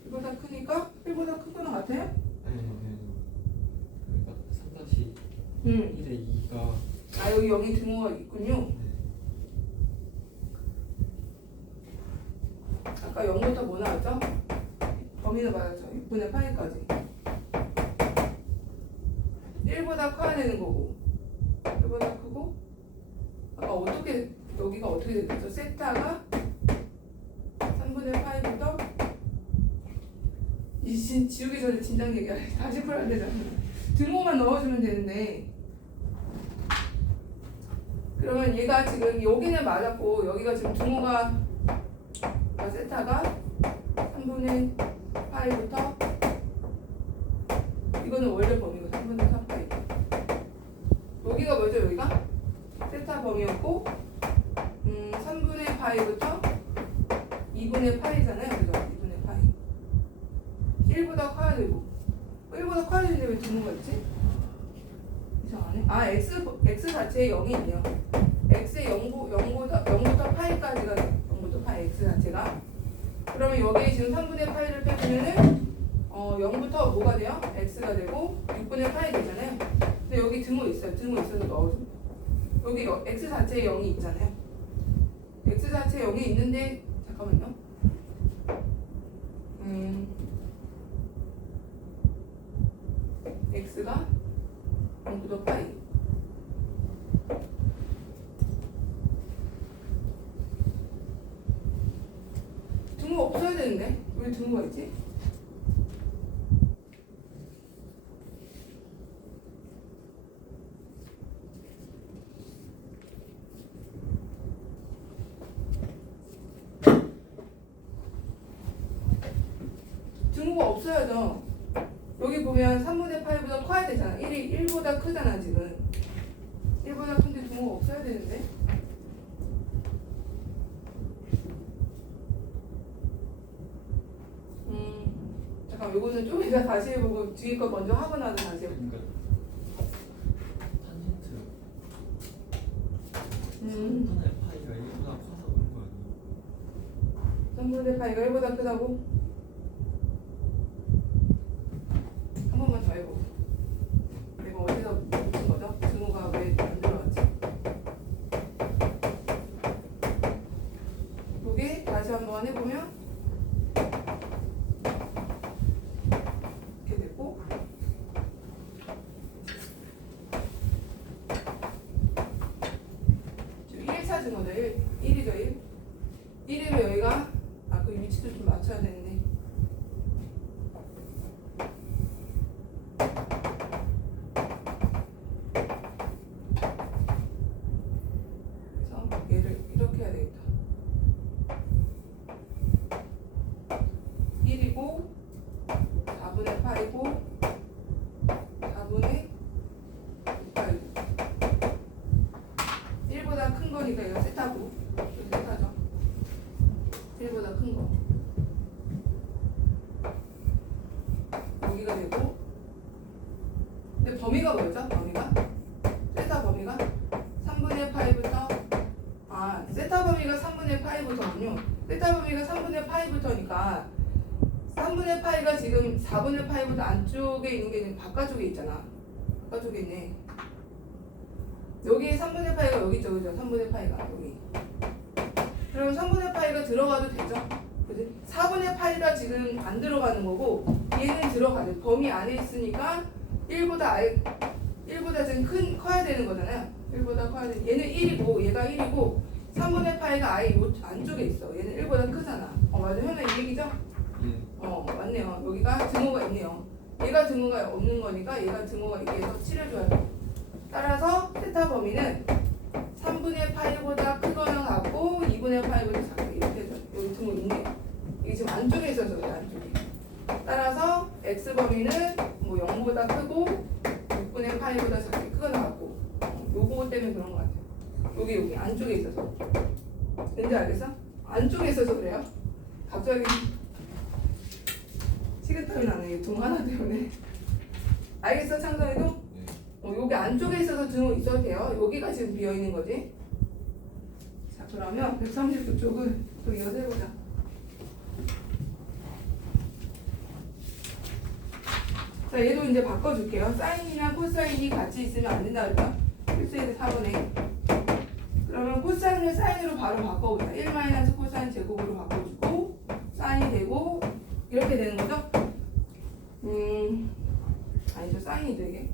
1보다 크니까 1보다 큰 거는 같아요? 아니 그러니까 3-1의 2가 여기 0이 등호가 있군요. 아까 0부터 뭐 나왔죠? 범위는 맞았죠? 6분의 파이까지 1보다 커야 되는 거고 1보다 크고 아까 어떻게 여기가 어떻게 됐죠? 세타가 3분의 파이부터 지우기 전에 진작 얘기하래. 다시 풀어야 되잖아. 등호만 넣어주면 되는데 그러면 얘가 지금 여기는 맞았고 여기가 지금 등호가 세타가 3분의 파이부터 이거는 원래 범위고 3분의 4파이 여기가 뭐죠? 여기가 세타 범위였고 3분의 파이부터 2분의 파이잖아요. 그죠? 2분의 파이 1보다 커야 되고 1보다 커야 되는데 왜 등호가 있지? 이상하네. x 자체에 0이 있네요. x의 0부터 파이까지가 돼요. 0부터 파이 x 자체가 그러면 여기에 지금 3분의 파이를 빼주면은 0부터 뭐가 돼요? x가 되고 6분의 파이 되잖아요. 근데 여기 등호 있어요. 등호 있어서 넣어줍니다. 여기 x 자체에 0이 있잖아요. x 자체에 0이 있는데 잠깐만요. x가 0부터 파이 등호 없어야 되는데 왜 등호가 있지? 등호가 없어야죠. 여기 보면 3분의 8보다 커야 되잖아. 1보다 크잖아 지금. 1보다 큰데 등호가 없어야 되는데. 잠깐 요거는 좀 이따 다시 해보고 뒤에 거 먼저 하고 나서 다시 해볼게요. 그러니까 탄젠트 3분의 파이가 1보다 커서 그런 거 아니에요? 3분의 파이가 1보다 크다고? 한 번만 더 해보고. 내가 어디서 묻힌 거죠? 등호가 왜 안 들어갔지? 여기 다시 한번 해보면 이렇게 됐고 지금 1차 증거죠. 1이죠. 1. 1이면 여기가 그 위치도 좀 맞춰야 되는데 그래서 얘를 이렇게 해야 되겠다. 1이고 4분의 8이고 4분의 8이고 1보다 큰 거니까 이거 세타고 이거 세타죠. 1보다 큰 거 여기가 되고 범위가 뭐였죠? 범위가? 세타 범위가 3분의 파이부터 세타 범위가 3분의 파이부터군요. 세타 범위가 3분의 파이부터니까 3분의 파이가 지금 4분의 파이부터 안쪽에 있는 게 지금 바깥쪽에 있잖아. 바깥쪽에 있네. 여기 3분의 파이가 여기 있죠, 그죠? 3분의 파이가 여기. 그럼 3분의 파이가 들어가도 되죠? 그지? 4분의 파이가 지금 안 들어가는 거고 얘는 들어가는 범위 안에 있으니까 1보다 지금 커야 되는 거잖아요. 1보다 커야 되는 얘는 1이고 얘가 1이고 3분의 파이가 아예 요 안쪽에 있어. 얘는 1보다 크잖아. 맞아. 현아 이 얘기죠? 맞네요. 여기가 등호가 있네요. 얘가 등호가 없는 거니까 얘가 등호가 있게 칠해줘요. 따라서 세타 범위는 3분의 파이보다 크거나 같고 2분의 파이보다 작게 이렇게 해줘요. 여기 등호 있네요. 이게 지금 안쪽에 있어서 그래, 안쪽에. 따라서 x 범위는 뭐 0보다 크고 6분의 파이보다 작게 크거나 같고 요거 때문에 그런 거 같아요. 여기 안쪽에 있어서. 왠지 알겠어? 안쪽에 있어서 그래요. 갑자기 시계탑이 나네. 등 하나 때문에. 알겠어, 창선이도? 여기 안쪽에 있어서 등호 있어도 돼요. 여기가 지금 비어 있는 거지. 자, 그러면 139쪽을 또 이어서 해보자. 자, 얘도 이제 바꿔줄게요. 사인이랑 코사인이 같이 있으면 안 된다 그랬죠? 필수에서 4번에. 그러면 코사인을 사인으로 바로 바꿔보자. 1 코사인 제곱으로 바꿔주고 사인이 되고 이렇게 되는 거죠? 아니죠. 사인이 되게.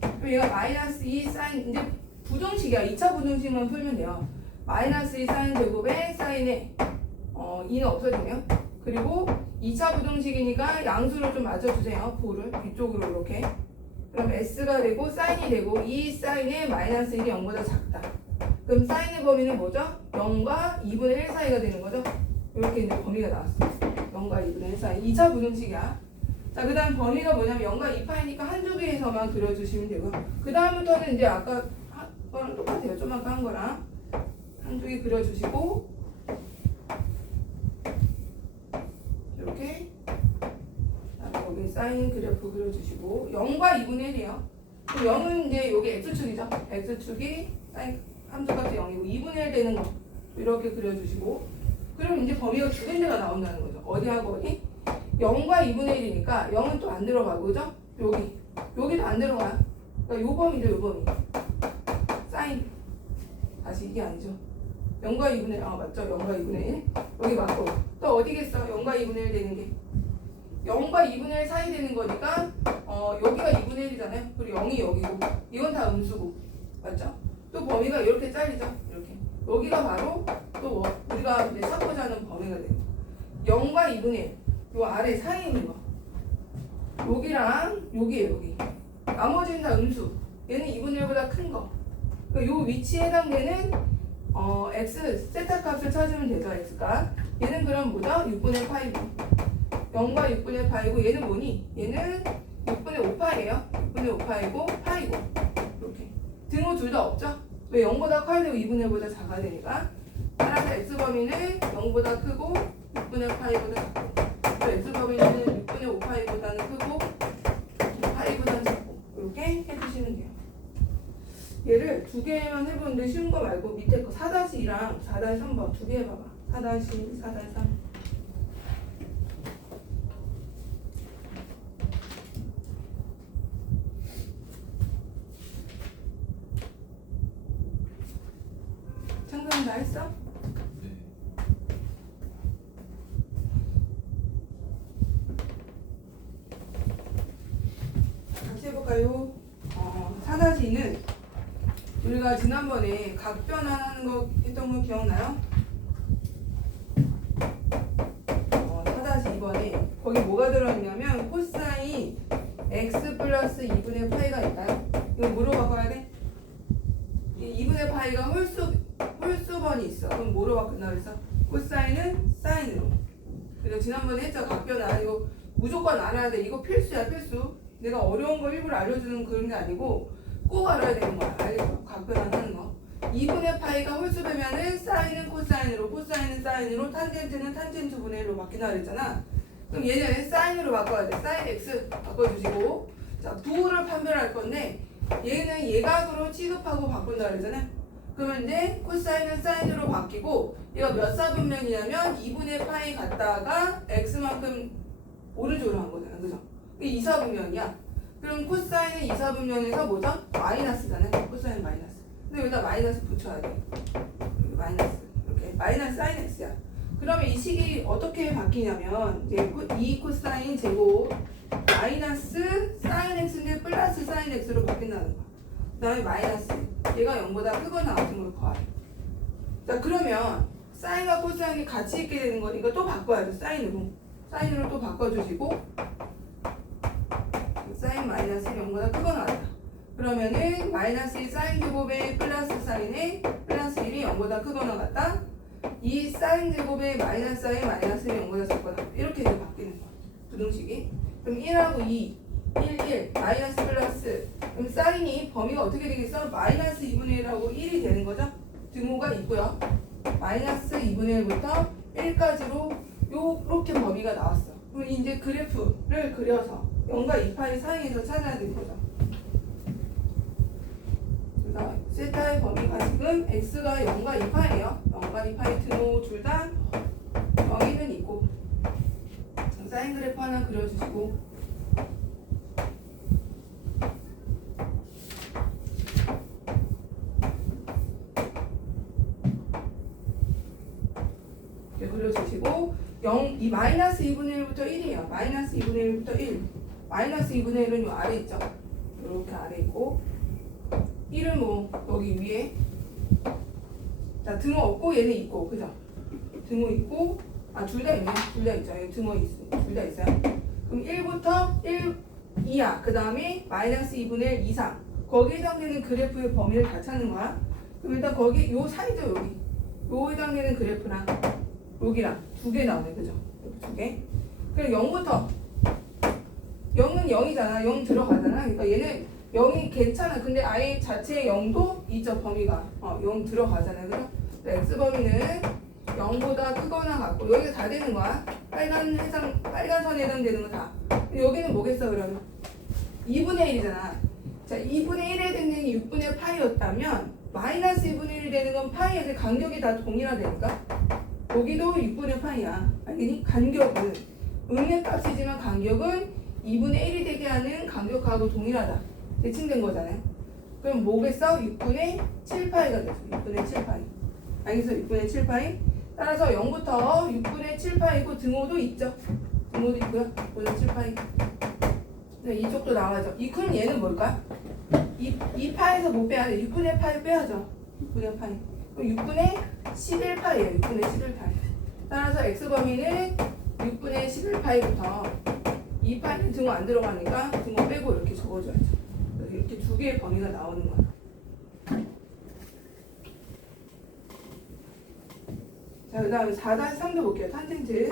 그럼 얘가 마이너스 2 사인, 이제 부등식이야. 2차 부등식만 풀면 돼요. 마이너스 2 사인 제곱에 사인에 2는 없어지네요. 그리고 2차 부등식이니까 양수를 좀 맞춰주세요. 부를 뒤쪽으로 이렇게. 그럼 s가 되고 사인이 되고 2 사인에 마이너스 1이 0보다 작다. 그럼 사인의 범위는 뭐죠? 0과 2분의 1 사이가 되는 거죠? 이렇게 이제 범위가 나왔어. 0과 2분의 1 사이. 2차 부등식이야. 자, 그 다음 범위가 뭐냐면 0과 2파이니까 한두 개에서만 그려주시면 되고요. 그 다음부터는 이제 아까 거랑 똑같아요. 좀 아까 한 거랑 한두 개 그려주시고 이렇게 여기 사인 그래프 그려주시고 0과 2분의 1이에요. 0은 이제 여기 x축이죠. x축이 사인 함수값이 0이고 2분의 1 되는 거 이렇게 그려주시고 그럼 이제 범위가 두 군데가 나온다는 거죠. 어디하고 어디? 0과 2분의 1이니까 0은 또 안 들어가고 그죠? 여기도 안 들어가요. 그러니까 요 범위죠. 요 범위 사인 다시 이게 아니죠. 0과 2분의 1 맞죠? 0과 2분의 1 여기 맞고 또 어디겠어? 0과 2분의 1 되는 게 0과 2분의 1 사이 되는 거니까 여기가 2분의 1이잖아요. 그리고 0이 여기고 이건 다 음수고 맞죠? 또 범위가 이렇게 잘리죠. 이렇게 여기가 바로 또 우리가 이제 찾고자 하는 범위가 돼요. 0과 2분의 1 요 아래 사이에 있는 거 여기랑 여기에요. 여기 나머지는 다 음수. 얘는 2분의 1보다 큰 거. 그러니까 요 위치에 해당되는 x 세타 값을 찾으면 되죠. x가 얘는 그럼 뭐죠? 6분의 파이고 0과 6분의 파이고 얘는 뭐니? 얘는 6분의 5파이예요. 6분의 5파이고 파이고 이렇게 등호 둘 다 없죠? 왜 0보다 커야 되고 2분의 1보다 작아야 되니까 따라서 x범위는 0보다 크고 6분의 파이보다 작고 x범위는 6분의 5파이보다는 크고 파이보다는 작고 이렇게 해주시면 돼요. 얘를 두 개만 해보는데 쉬운 거 말고 밑에 거 4-2랑 4-3번 두 개 해봐봐. 4-2, 4-3 창근 다 했어? 같이 해볼까요? 4-2는 우리가 지난번에 각 변환하는 거 했던 거 기억나요? 4-2번에 거기 뭐가 들어있냐면 코사인 x 플러스 2분의 파이가 있나요? 이거 뭐로 바꿔야 돼? 2분의 파이가 홀수번이 있어. 그럼 뭐로 바꾼다 그랬어? 코사인은 사인으로. 그래서 지난번에 했죠. 각 변환. 이거 무조건 알아야 돼. 이거 필수야, 필수. 내가 어려운 거 일부러 알려주는 그런 게 아니고 꼭 알아야 되는 거야. 알겠죠? 각 변환하는 거. 2분의 파이가 홀수되면은 사인은 코사인으로, 코사인은 사인으로, 탄젠트는 탄젠트 분의 1로 바뀐다 그랬잖아. 그럼 얘는 사인으로 바꿔야 돼. 사인 x 바꿔주시고 자, 부호를 판별할 건데 얘는 예각으로 취급하고 바꾼다 그러잖아요. 그러면 이제 코사인은 사인으로 바뀌고 얘가 몇 사분면이냐면 2분의 파이 갖다가 x만큼 오른쪽으로 한 거잖아. 그죠? 이게 2사분면이야. 그럼 코사인은 2사분면에서 뭐죠? 마이너스잖아요. 코사인 마이너스. 근데 여기다 마이너스 붙여야 돼. 마이너스. 이렇게. 마이너스 사인 x야. 그러면 이 식이 어떻게 바뀌냐면 이제 이 코사인 제곱 마이너스 사인 x인데 플러스 사인 x로 바뀐다는 거야. 그 다음에 마이너스 얘가 0보다 크거나 같은 걸 더하래. 자 그러면 사인과 코사인이 같이 있게 되는 거니까 또 바꿔야죠. 사인으로 또 바꿔주시고 사인 마이너스 0보다 크거나 같다. 그러면은 마이너스 2 사인 제곱에 플러스 사인에 플러스 1이 0보다 크거나 같다. 이 사인 제곱에 마이너스 사인 마이너스 0보다 작거나 같다. 이렇게 이제 바뀌는 거야. 부등식이. 그럼 1하고 2 1 마이너스 플러스 그럼 사인이 범위가 어떻게 되겠어? 마이너스 2분의 1하고 1이 되는 거죠? 등호가 있고요. 마이너스 2분의 1부터 1까지로 요렇게 범위가 나왔어. 그럼 이제 그래프를 그려서 0과 2파이 사이에서 찾아야 되는 거죠. 그래서 세타의 범위가 지금 x가 0과 2파이에요. 0과 2파이 등호 둘 다 0이는 있고 사인 그래프 하나 그려주시고 그려주시고 0, 이 마이너스 2분의 1부터 1이에요. 마이너스 2분의 1부터 1 마이너스 2분의 1은 요 아래 있죠. 이렇게 아래 있고 1은 뭐 여기 위에 자 등호 없고 얘는 있고 그죠? 등호 있고 둘 다 있네. 둘 다 있죠. 여기 등호 둘 다 있어요. 그럼 1부터 1 이하 그 다음에 마이너스 2분의 1 이상 거기에 해당되는 그래프의 범위를 다 찾는 거야. 그럼 일단 거기 요 사이죠. 여기 요 해당되는 그래프랑 여기랑 두 개 나오네. 그죠? 여기 두 개. 그럼 0부터 0은 0이잖아. 0 들어가잖아. 그러니까 얘는 0이 괜찮아. 근데 아예 자체의 0도 있죠. 범위가 0 들어가잖아요. 그죠? x범위는 0보다 크거나 같고 여기가 다 되는 거야. 빨간 선에 해당되는 거 다. 여기는 뭐겠어 그러면? 2분의 1이잖아. 자 2분의 1에 되는 6분의 파이였다면 마이너스 2분의 1이 되는 건 파이에서 간격이 다 동일하다니까? 여기도 6분의 파이야. 알겠니? 간격은 음의 값이지만 간격은 2분의 1이 되게 하는 간격하고 동일하다. 대칭된 거잖아요. 그럼 뭐겠어? 6분의 7파이가 되죠. 6분의 7파이. 알겠어? 6분의 7파이. 따라서 0부터 6분의 7파이고 등호도 있죠. 등호도 있고요. 6분의 7파이. 네, 이쪽도 나와죠. 그럼 얘는 뭘까? 2파에서 뭐 빼야 돼? 6분의 파이 빼야죠. 6분의 파이. 그럼 6분의 11파이에요. 6분의 11파이. 따라서 x범위는 6분의 11파이부터 2파이는 등호 안 들어가니까 등호 빼고 이렇게 적어줘야죠. 이렇게 두 개의 범위가 나오는 거야. 자, 그 다음에 4-3도 볼게요. 탄젠트.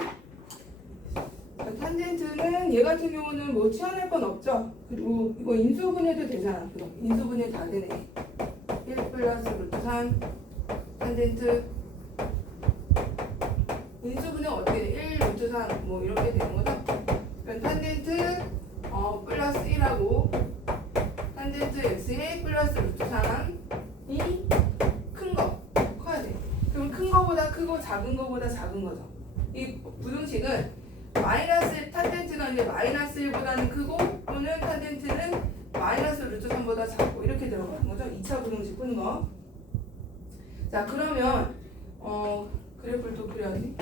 자, 탄젠트는 얘 같은 경우는 뭐 취한할 건 없죠. 그리고 이거 인수분해도 되잖아. 그럼 인수분해 다 되네. 1 플러스 루트 3 탄젠트 인수분해 어떻게 돼? 1 루트 3 뭐 이렇게 되는 거죠. 그럼 탄젠트 플러스 1하고 탄젠트 x에 플러스 루트 3이 큰 거 커야 돼. 그럼 큰 거보다 크고 작은 거보다 작은 거죠. 이 부등식은 마이너스 탄젠트가 이제 마이너스 1보다는 크고 또는 탄젠트는 마이너스 루트 3보다 작고 이렇게 들어가는 거죠. 2차 부등식 푸는 거. 자 그러면 그래프를 또 그려야지.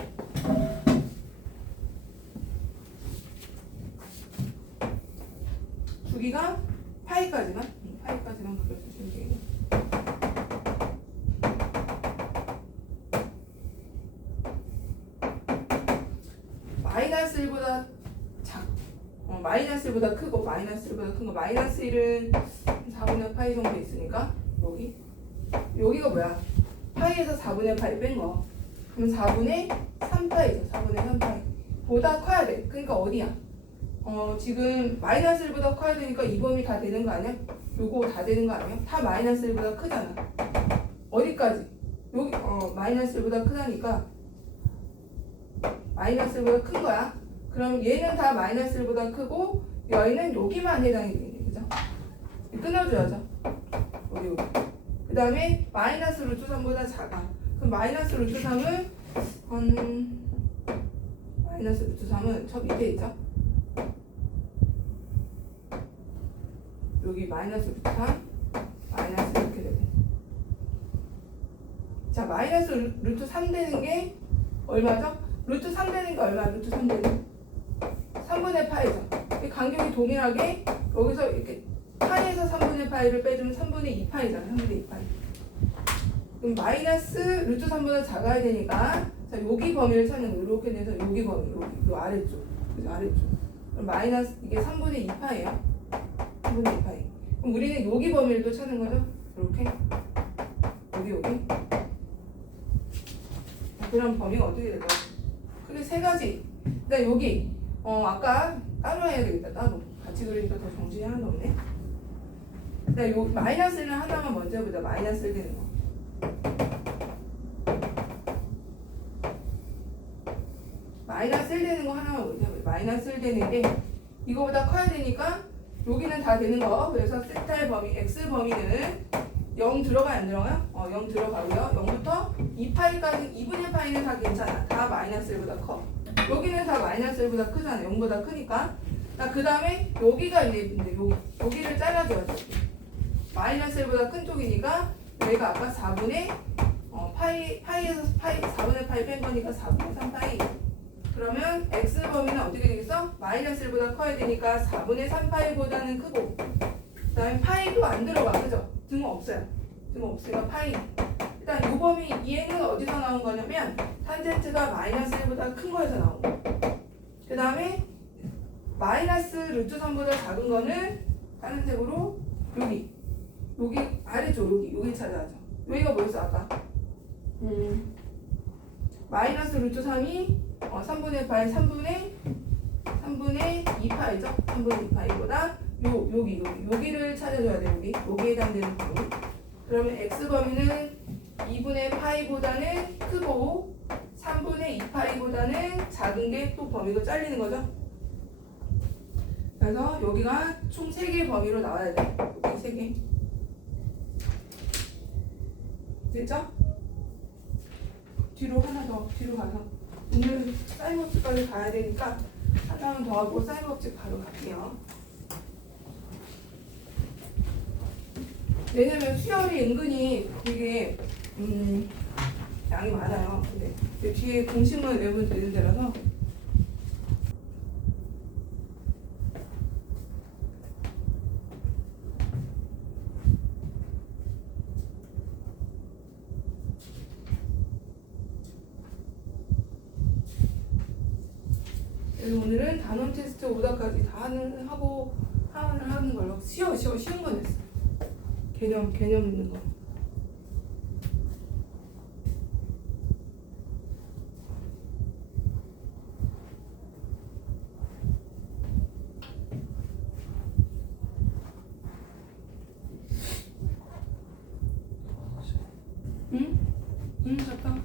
주기가 파이까지만 그려주시면 되겠네. 마이너스 1보다 마이너스 1보다 크고 마이너스 1보다 큰 거 마이너스 1은 4분의 파이 정도 있으니까 여기가 뭐야? 파이에서 4분의 파이 뺀 거. 그럼 4분의 3파이죠. 4분의 3파이. 보다 커야 돼. 그러니까 어디야? 지금 마이너스 1보다 커야 되니까 이 범위 다 되는 거 아니야? 요거 다 되는 거 아니야? 다 마이너스 1보다 크잖아. 어디까지? 여기 마이너스 1보다 크다니까 마이너스 1보다 큰 거야. 그럼 얘는 다 마이너스 1보다 크고 여기는 여기만 해당이 되는 끊어줘야죠. 여기. 그 다음에 마이너스 루트 3보다 작아. 그럼 마이너스 루트 3은 마이너스 루트 3은 저 밑에 있죠? 여기 마이너스 루트 3 마이너스 이렇게 되고. 자, 마이너스 루트 3 되는 게 얼마죠? 루트 3 되는 게 얼마? 루트 3 되는 3분의 파이죠. 이 간격이 동일하게 여기서 이렇게 파이에서 3분의 파이를 빼주면 3분의 2파이잖아요. 3분의 2파이. 그럼 마이너스 루트 3보다 작아야 되니까 자, 여기 범위를 찾는 거 이렇게 돼서 여기 범위, 여기 요 아래쪽. 그죠? 아래쪽. 그럼 마이너스 이게 3분의 2파이에요. 3분의 2파이. 그럼 우리는 여기 범위를 또 찾는 거죠? 이렇게. 여기. 그럼 범위가 어떻게 될까요? 크게 세 가지. 일단 여기 아까 따로 해야 되겠다. 따로. 같이 그리니까 더 정신이 하나도 없네. 일단 요 마이너스는 하나만 먼저 해보자. 마이너스 되는 거. 마이너스 1 되는 거 하나만 먼저 해보자. 마이너스 1 되는 게 이거보다 커야 되니까 여기는 다 되는 거. 그래서 세타의 범위, x 범위는 0 들어가요? 안 들어가요? 0 들어가고요. 0부터 2파이까지 2분의 파이는 다 괜찮아. 다 마이너스 1보다 커. 여기는 다 마이너스 1보다 크잖아. 0보다 크니까. 그 다음에 여기가 이제 여기를 잘라줘야 돼. 마이너스 1보다 큰 쪽이니까 얘가 아까 4분의 파이에서 4분의 파이 뺀 거니까 4분의 3파이. 그러면 x 범위는 어떻게 되겠어? 마이너스 1보다 커야 되니까 4분의 3파이보다는 크고, 그 다음에 파이도 안 들어가. 그죠? 등호 없어요. 등호 없으니까 파이. 일단 이 범위 얘는 어디서 나온 거냐면 탄젠트가 마이너스 1보다 큰 거에서 나온 거. 그 다음에 마이너스 루트 3보다 작은 거는 다른 색으로 여기 아래쪽 여기 찾아야죠. 여기가 뭐였어 아까? 마이너스 루트 3이 3분의 파이 3분의 2파이죠. 3분의 2파이보다 여기를 찾아줘야 돼. 여기에 해당되는 범위. 그러면 x 범위는 2분의 파이보다는 크고 3분의 2파이보다는 작은 게 또 범위가 잘리는 거죠. 그래서 여기가 총 3개의 범위로 나와야 돼. 여기 3개. 됐죠? 뒤로 하나 더 뒤로 가서 오늘 사인 법칙까지 가야 되니까 하나만 더 하고 사인 법칙 바로 갈게요. 왜냐면 수열이 은근히 되게 양이 많아요. 근데 뒤에 공식만 외우면 되는 데라서. 그래서 오늘은 단원 테스트 오다까지 다 하는 걸로 쉬운 거 냈어. 개념 있는 거. 응? 잠깐.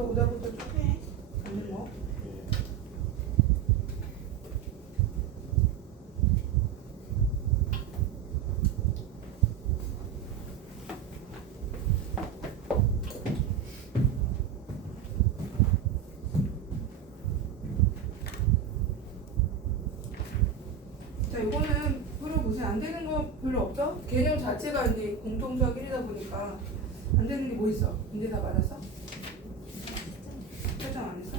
아까 오다부터 좀 해. 아니 뭐. 자, 이거는 풀어보세요. 안 되는 거 별로 없죠? 개념 자체가 이제 공통수학 1이다 보니까 안 되는 게 뭐 있어? 문제 다 맞았어? 설정 안 했어?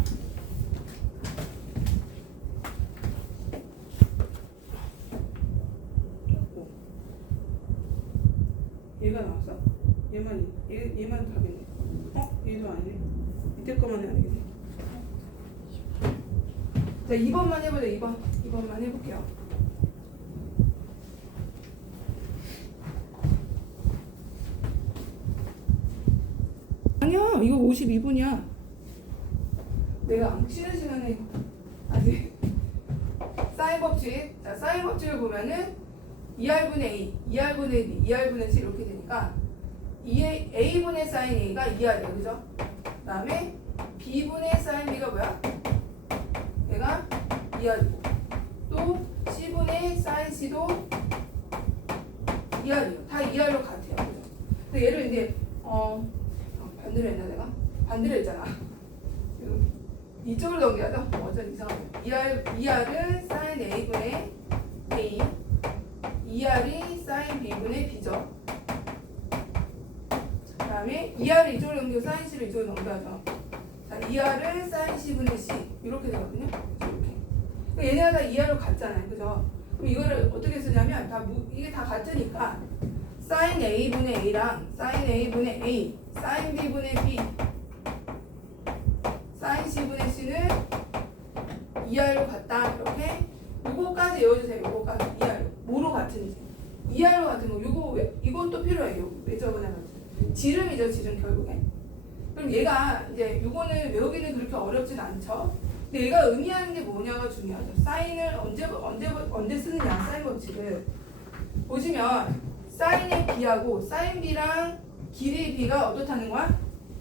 오. 얘가 나왔어? 얘만 답이네. 얘도 아니네. 밑에 거만 해야 되겠네. 자, 2번만 해보자. 2번만 해볼게요. 아니야, 이거 52분이야. 내가 안 쉬는 시간에 아직 사인 법칙. 자, 사인 법칙을 보면은 2r분의 a, 2r분의 b, 2r분의 c 이렇게 되니까 a분의 사인 a가 2r이야, 그죠? 그 다음에 b분의 사인 b가 뭐야? 얘가 2r이고 또 c분의 사인 c도 2r이에요. 다 2r로 같아요, 그죠? 근데 얘를 이제 반대로 했나 내가? 반대로 했잖아. 지금 이쪽으로 넘겨야죠. 완전 이상하네. 2r은 sin a분의 a, 2r이 sin b분의 b죠. 그 다음에 2r을 이쪽으로 넘기고 sin c를 이쪽으로 넘겨야죠. 자, 2r은 sin c분의 c 이렇게 되거든요. 이렇게. 그러니까 얘네가 다 2r로 같잖아요, 그죠? 그럼 이거를 어떻게 쓰냐면 이게 다 같으니까 sin a분의 a랑 sin a분의 a, sin b분의 b, sin c분의 c는 2r로 같다. 이렇게 요거까지 외워주세요. 요거까지 2r 뭐로 같은지 2r로 같은 거 이것도 필요해요. 왜 적어놔가지고 지름이죠. 지름 결국에. 그럼 얘가 이제 요거는 외우기는 그렇게 어렵진 않죠. 근데 얘가 의미하는 게 뭐냐가 중요하죠. 사인을 언제 쓰느냐, 사인 법칙을 보시면 사인의 b하고 사인 b랑 길이 b가 어떻다는 거야?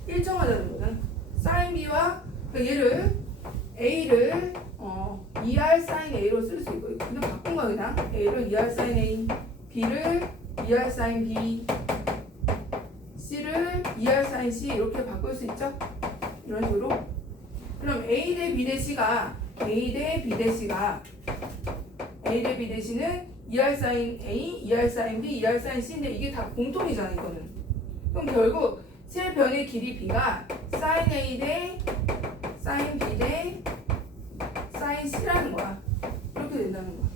일정하다는 거는 사인 b와 그러니까 얘를 a를 2r sin a로 쓸 수 있고 그냥 바꾼 거야. 그냥 a를 2r sin a, b를 2r sin b, c를 2r sin c 이렇게 바꿀 수 있죠. 이런 식으로. 그럼 a 대 b 대 c가 a 대 b 대 c가 a 대 b 대 c는 2r sin a, 2r sin b, 2r sin c인데 이게 다 공통이잖아 이거는. 그럼 결국 세 변의 길이 b가 sin a 대 sin b 대 sin c라는 거야. 이렇게 된다는 거야.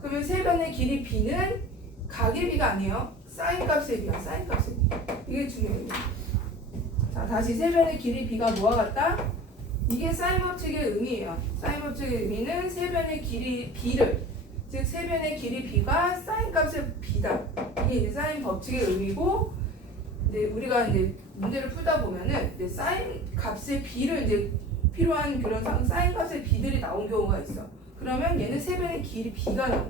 그러면 세 변의 길이 b는 각의 b가 아니에요. sin 값의 b야. sin 값의 b. 이게 중요해요. 자, 다시 세 변의 길이 b가 뭐와 같다? 이게 사인 법칙의 의미예요. 사인 법칙의 의미는 세 변의 길이 b를 즉 세 변의 길이 b가 사인 값의 b다. 이게 이제 사인 법칙의 의미고, 이제 우리가 이제 문제를 풀다 보면은 이제 사인 값의 b를 이제 필요한 그런 사인 값의 b들이 나온 경우가 있어. 그러면 얘는 세 변의 길이 b가 나와.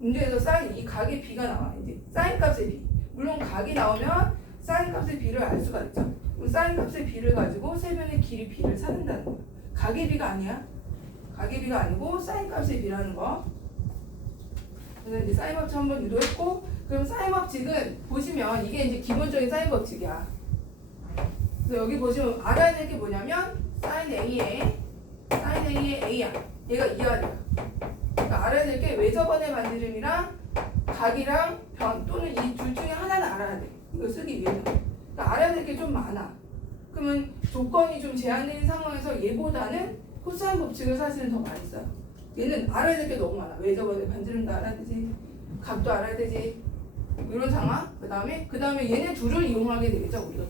문제에서 사인 이 각의 b가 나와. 이제 사인 값의 b. 물론 각이 나오면 사인 값의 b를 알 수가 있죠. 그럼 사인 값의 b를 가지고 세 변의 길이 b를 찾는다는 거야. 각의 b가 아니야. 각의 b가 아니고 사인 값의 b라는 거. 그래서 이제 사인 법칙 한번 유도했고, 그럼 사인 법칙은 보시면 이게 이제 기본적인 사인 법칙이야. 그래서 여기 보시면 알아야 될 게 뭐냐면 사인 a의 a야. 얘가 2r이야. 그러니까 알아야 될 게 외접원의 반지름이랑 각이랑 변 또는 이 둘 중에 하나는 알아야 돼. 이거 쓰기 위해서. 그러니까 알아야 될 게 좀 많아. 그러면 조건이 좀 제한된 상황에서 얘보다는 코사인 법칙을 사실은 더 많이 써요. 얘는 알아야 될 게 너무 많아. 외접원의 반지름도 알아야 되지, 각도 알아야 되지, 이런 상황. 그 다음에 얘네 둘을 이용하게 되겠죠. 우리가 이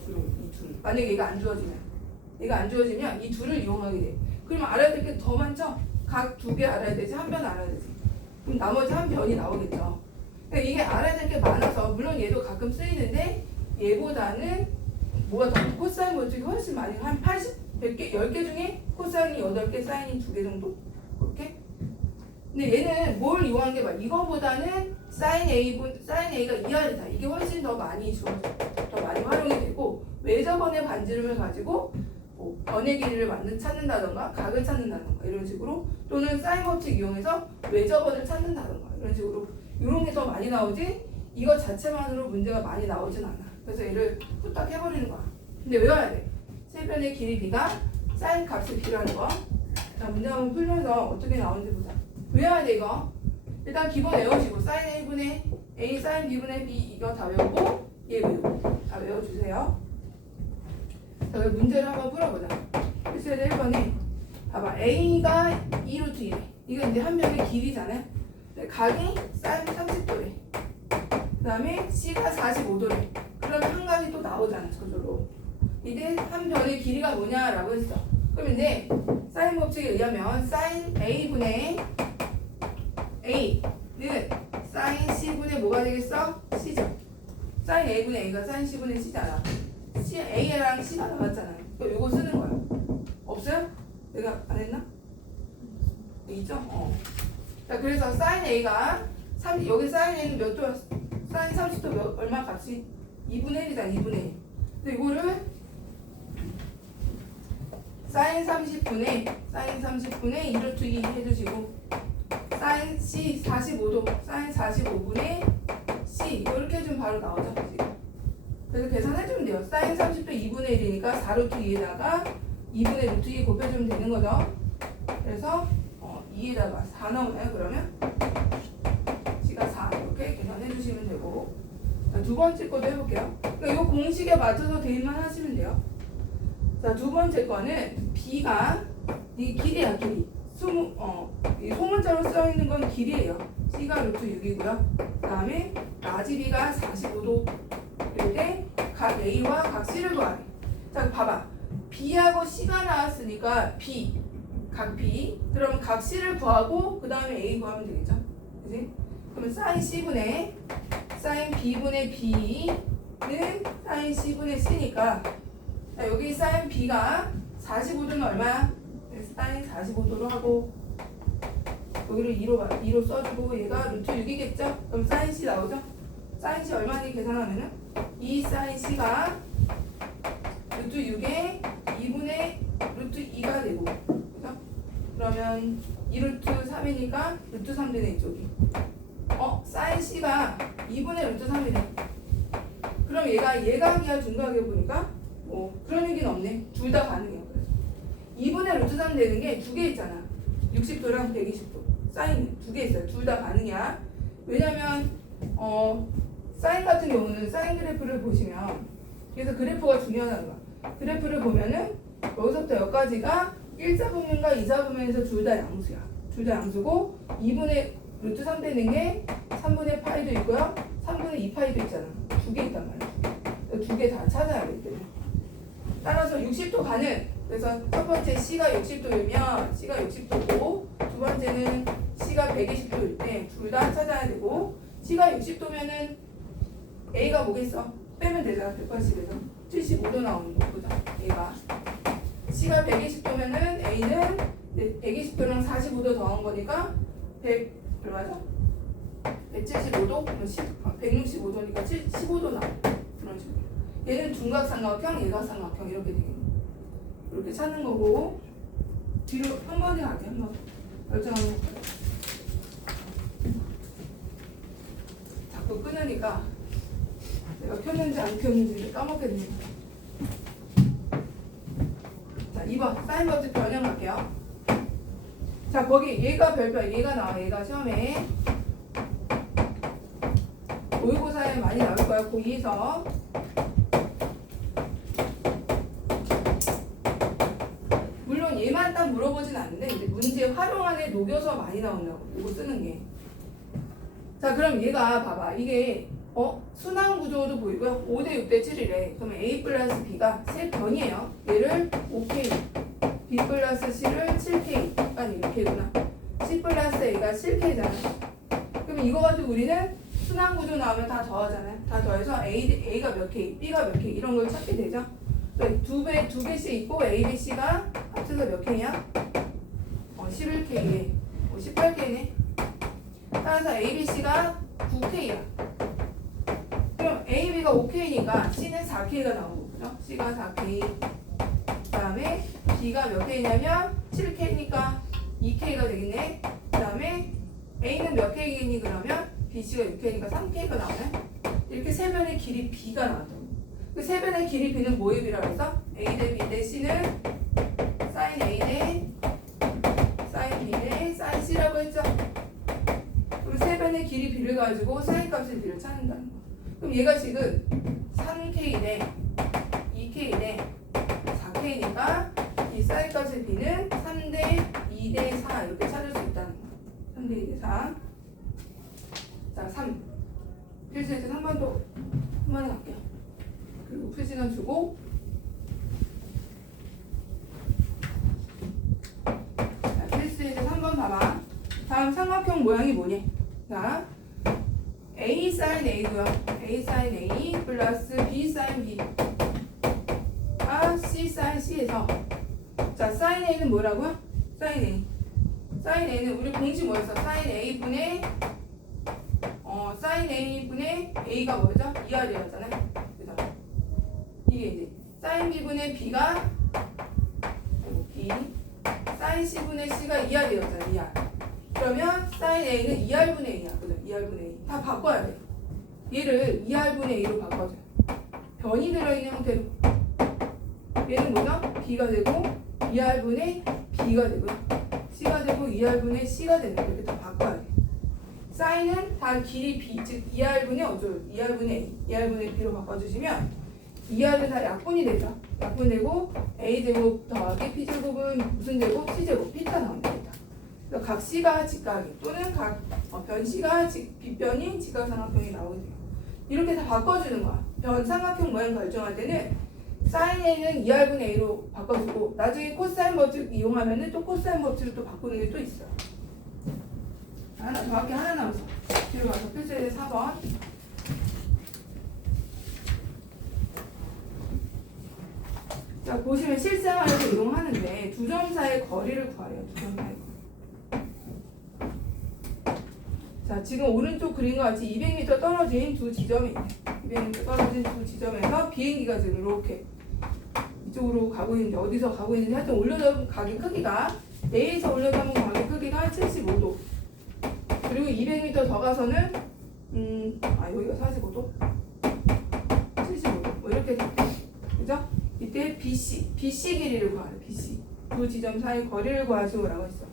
둘. 만약에 얘가 안 주어지면 이 둘을 이용하게 돼. 그러면 알아야 될 게 더 많죠. 각 두 개 알아야 되지, 한 변 알아야 되지. 그럼 나머지 한 변이 나오겠죠. 그러니까 이게 알아야 될 게 많아서 물론 얘도 가끔 쓰이는데 얘보다는 뭐가 더 코사인 법칙이 훨씬 많이 한 80, 100개, 10개 중에 코사인이 8개, 사인이 2개 정도? 그렇게? 근데 얘는 뭘 이용한 게 많아? 이거보다는 사인 A가 2R이다. 이게 훨씬 더 많이 주어져. 더 많이 활용이 되고 외접원의 반지름을 가지고 뭐 변의 길이를 찾는다던가 각을 찾는다던가 이런 식으로 또는 사인 법칙 이용해서 외접원을 찾는다던가 이런 식으로 이런 게 더 많이 나오지 이거 자체만으로 문제가 많이 나오진 않아. 그래서 얘를 후딱 해버리는 거야. 근데 외워야 돼. 세변의 길이 b가 사인 값을 필요하는 거. 자, 문제 한번 풀면서 어떻게 나오는지 보자. 외워야 돼 이거. 일단 기본 외우시고 사인 a분의 a 사인 b분의 b 이거 다 외우고 얘 외우고 다 외워주세요. 자, 그럼 문제를 한번 풀어보자. 1세대 1번에 봐봐. a가 2루트 1래. 이거 이제 한 변의 길이잖아요. 근데 각이 사인 30도래. 그 다음에 c가 45도래. 그러면 한 각이 또 나오잖아. 저절로. 이제 한 변의 길이가 뭐냐라고 했어. 그럼 이제 사인 법칙에 의하면 사인 a분의 a는 사인 c분의 뭐가 되겠어? c죠. 사인 a분의 a가 사인 c분의 c잖아. a랑 c가 나왔잖아. 그럼 이거 쓰는 거야. 없어요? 내가 안 했나? 있죠? 자, 그래서 사인 a가 여기 사인 a는 몇 도였어? 사인 30도 얼마 값이? 2분의 1이잖아. 2분의 1. 근데 이거를 사인 30분의 2루트 2 해주시고 사인 C 45도 사인 45분의 C 이렇게 해주면 바로 나오죠. 지금. 그래서 계산해주면 돼요. 사인 30도 2분의 1이니까 4루트 2에다가 2분의 루트 2 곱해주면 되는 거죠. 그래서 2에다가 4 나오나요? 그러면 C가 4 이렇게 계산해주시면 되고 자, 두 번째 것도 해볼게요. 그러니까 이 공식에 맞춰서 대입만 하시면 돼요. 자, 두 번째 거는 B가 이 길이야, 길이. 이 소문자로 써 있는 건 길이에요. C가 루트 6이고요. 그 다음에 라지 B가 45도. 이럴 때 각 A와 각 C를 구하래. 자, 봐봐. B하고 C가 나왔으니까 B, 각 B. 그러면 각 C를 구하고 그 다음에 A 구하면 되겠죠? 그치? 그러면 사인 C분의 사인 B분의 B는 사인 C분의 C니까 자, 여기 사인 B가 45도는 얼마야? 사인 45도로 하고 여기를 2로 써주고 얘가 루트 6이겠죠? 그럼 사인 C 나오죠? 사인 C 얼마니 계산하면은 2 사인 C가 루트 6에 2분의 루트 2가 되고 그죠? 그러면 2루트 3이니까 루트 3 되네 이쪽이. 사인 C가 2분의 루트 3이네. 그럼 얘가 예각이야 중각이야 보니까 그런 얘기는 없네. 둘 다 가능해요. 그래서 2분의 루트 3 되는 게 두 개 있잖아. 60도랑 120도. 사인 두 개 있어요. 둘 다 가능이야. 왜냐면 사인 같은 경우는 사인 그래프를 보시면 그래서 그래프가 중요하다는 거야. 그래프를 보면은 여기서부터 여기까지가 1사분면과 2사분면에서 둘 다 양수야. 둘 다 양수고 2분의 루트 3 되는 게 3분의 파이도 있고요. 3분의 2 파이도 있잖아. 두 개 있단 말이야. 두 개 다 찾아야 돼. 따라서 60도 가는. 그래서 첫 번째 C가 60도이면 C가 60도고 두 번째는 C가 120도일 때 둘 다 찾아야 되고 C가 60도면은 A가 뭐겠어? 빼면 되잖아. 180에서 75도 나오는 거보다 A가 C가 120도면은 A는 120도랑 45도 더한 거니까 100 얼마죠? 175도? 165도니까 15도 나오고 그런 식으로. 얘는 중각삼각형, 예각삼각형 이렇게 되겠네. 이렇게 찾는 거고 뒤로 한 번에 가게 한 번. 결정하는 거예요. 자꾸 끊으니까 내가 켰는지 안 켰는지 까먹겠네. 자, 2번 사인 법칙 변형할게요. 자, 거기 얘가 별표, 얘가 나와. 얘가 시험에 모의고사에 많이 나올 거야. 고2에서 물론 얘만 딱 물어보진 않는데 이제 문제 활용 안에 녹여서 많이 나온다고. 이거 쓰는 게. 자, 그럼 얘가 봐봐. 이게 순환 구조도 보이고요. 5대 6대 7이래. 그러면 A 플러스 B가 세 변이에요. 얘를 5K, B 플러스 C를 7K. 약간 이렇게구나. C 플러스 A가 7K잖아. 그러면 이거 가지고 우리는 순환 구조 나오면 다 더하잖아요. 다 더해서 A가 몇 K, B가 몇 K 이런 걸 찾게 되죠. 두 개씩 있고 A, B, C가 합쳐서 몇 K야? 11K에 18K네. 따라서 A, B, C가 9K야. 그럼 A, B가 5K니까 C는 4K가 나오고 그죠? C가 4K. 그 다음에 다음에 B가 몇 K냐면 7K니까 2K가 되겠네. 그 다음에 A는 몇 K이니 그러면 BC가 6K니까 3K가 나오네. 이렇게 세 변의 길이 B가 나왔다. 그 세 변의 길이 B는 뭐의 비라고 했어? A 대 B 대 C는 sin A 대 sin B 대 sin C라고 했죠. 그럼 세 변의 길이 B를 가지고 sin 값의 B를 찾는다는 거. 그럼 얘가 지금 3K 대 2K 대 4K니까 이 sin 값의 B는 3대 2대 4 이렇게 찾을 수 있다는 거. 3대 2대 4. 자, 3. 필수에서 3번도 한 번에 갈게요. 그리고 풀시간 주고. 자, 필수에서 3번 봐봐. 다음 삼각형 모양이 뭐니? 자, A sin A고요. A sin A 플러스 B sin B. C sin C에서 자, sin A는 뭐라고요? sin A. sin A는 우리 공식 뭐였어? sin A분의 sin A분의 A가 뭐였죠? 2R이었잖아요. 그죠? 이게 이제 sin B분의 B가 B sin C분의 C가 2R이었잖아요. 2R. 그러면 sin A는 2R분의 A야. 그죠? 2R분의 A. 다 바꿔야 돼. 얘를 2R분의 A로 바꿔줘요. 변이 들어있는 형태로. 얘는 뭐죠? B가 되고 2R분의 B가 되고요. C가 되고 2R분의 C가 되는 거 이렇게 다 바꿔야 돼. 사인은 다 길이 B, 즉 2R분의 어쩌요? 2R분의 A, 2R분의 B로 바꿔주시면 2R은 다 약분이 되죠. 약분되고 A제곱 더하기 B제곱은 무슨 제곱? C제곱, B가 나오면 됩니다. 그래서 각 C가 직각이 또는 각 변 C가 빗변인 직각삼각형이 나오게 돼요. 이렇게 다 바꿔주는 거야. 변 삼각형 모양 결정할 때는 사인 A는 2R분의 A로 바꿔주고 나중에 코사인 법칙 이용하면 또 코사인 법칙을 또 바꾸는 게 또 있어요. 하나 정확히 하나 남았어. 뒤로 가서 필수에 4번. 자, 보시면 실생활에서 이용하는데 두 점 사이의 거리를 구하래요. 두 점 사이의 거리. 자, 지금 오른쪽 그림과 같이 200m 떨어진 두 지점이 있네. 200m 떨어진 두 지점에서 비행기가 지금 이렇게 이쪽으로 가고 있는데 어디서 가고 있는지 하여튼 올려다본 각의 크기가 A에서 올려다본 각의 크기가 75도. 그리고 200m 더 가서는 여기가 45도 75도 뭐 이렇게 될게요. 그죠? 이때 BC 길이를 구하래. BC 두 지점 사이 거리를 구하시오라고 했어.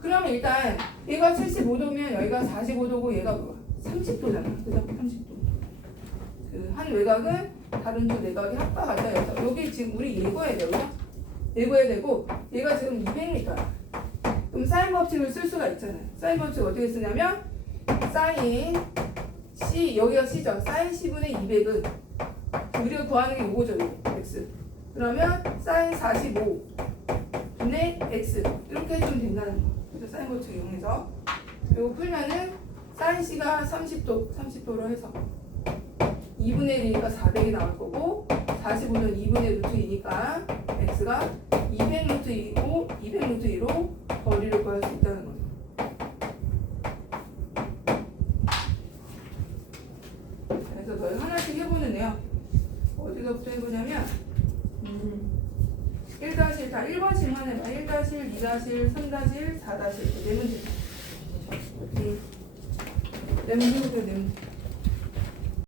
그러면 일단 얘가 75도면 여기가 45도고 얘가 뭐야? 30도잖아. 그죠? 30도. 그 한 외곽은 다른 두 내각이 합각하자 해서 여기 지금 우리 예고해야 돼요. 그죠? 예고해야 되고 얘가 지금 200m야. 그럼 사인 법칙을 쓸 수가 있잖아요. 사인 법칙 어떻게 쓰냐면 사인 C 여기가 C죠. 사인 C분의 200은 우리가 구하는 게 이거죠. 이거 X. 그러면 사인 45분의 X 이렇게 해주면 된다는 거. 그래서 사인 법칙 이용해서 그리고 풀면은 사인 C가 30도로 해서 2분의 1이니까 400이 나올 거고 45는 2분의 루트 2니까 X가 200 루트 2고 200 루트 2로 거리를 구할 수 있다는 거죠. 그래서 너희 하나씩 해보는데요. 어디서부터 해보냐면 1-1 다 1번씩만 해봐. 1-1, 2-1, 3-1, 4-1 네 문제. 네 문제부터 네 문제.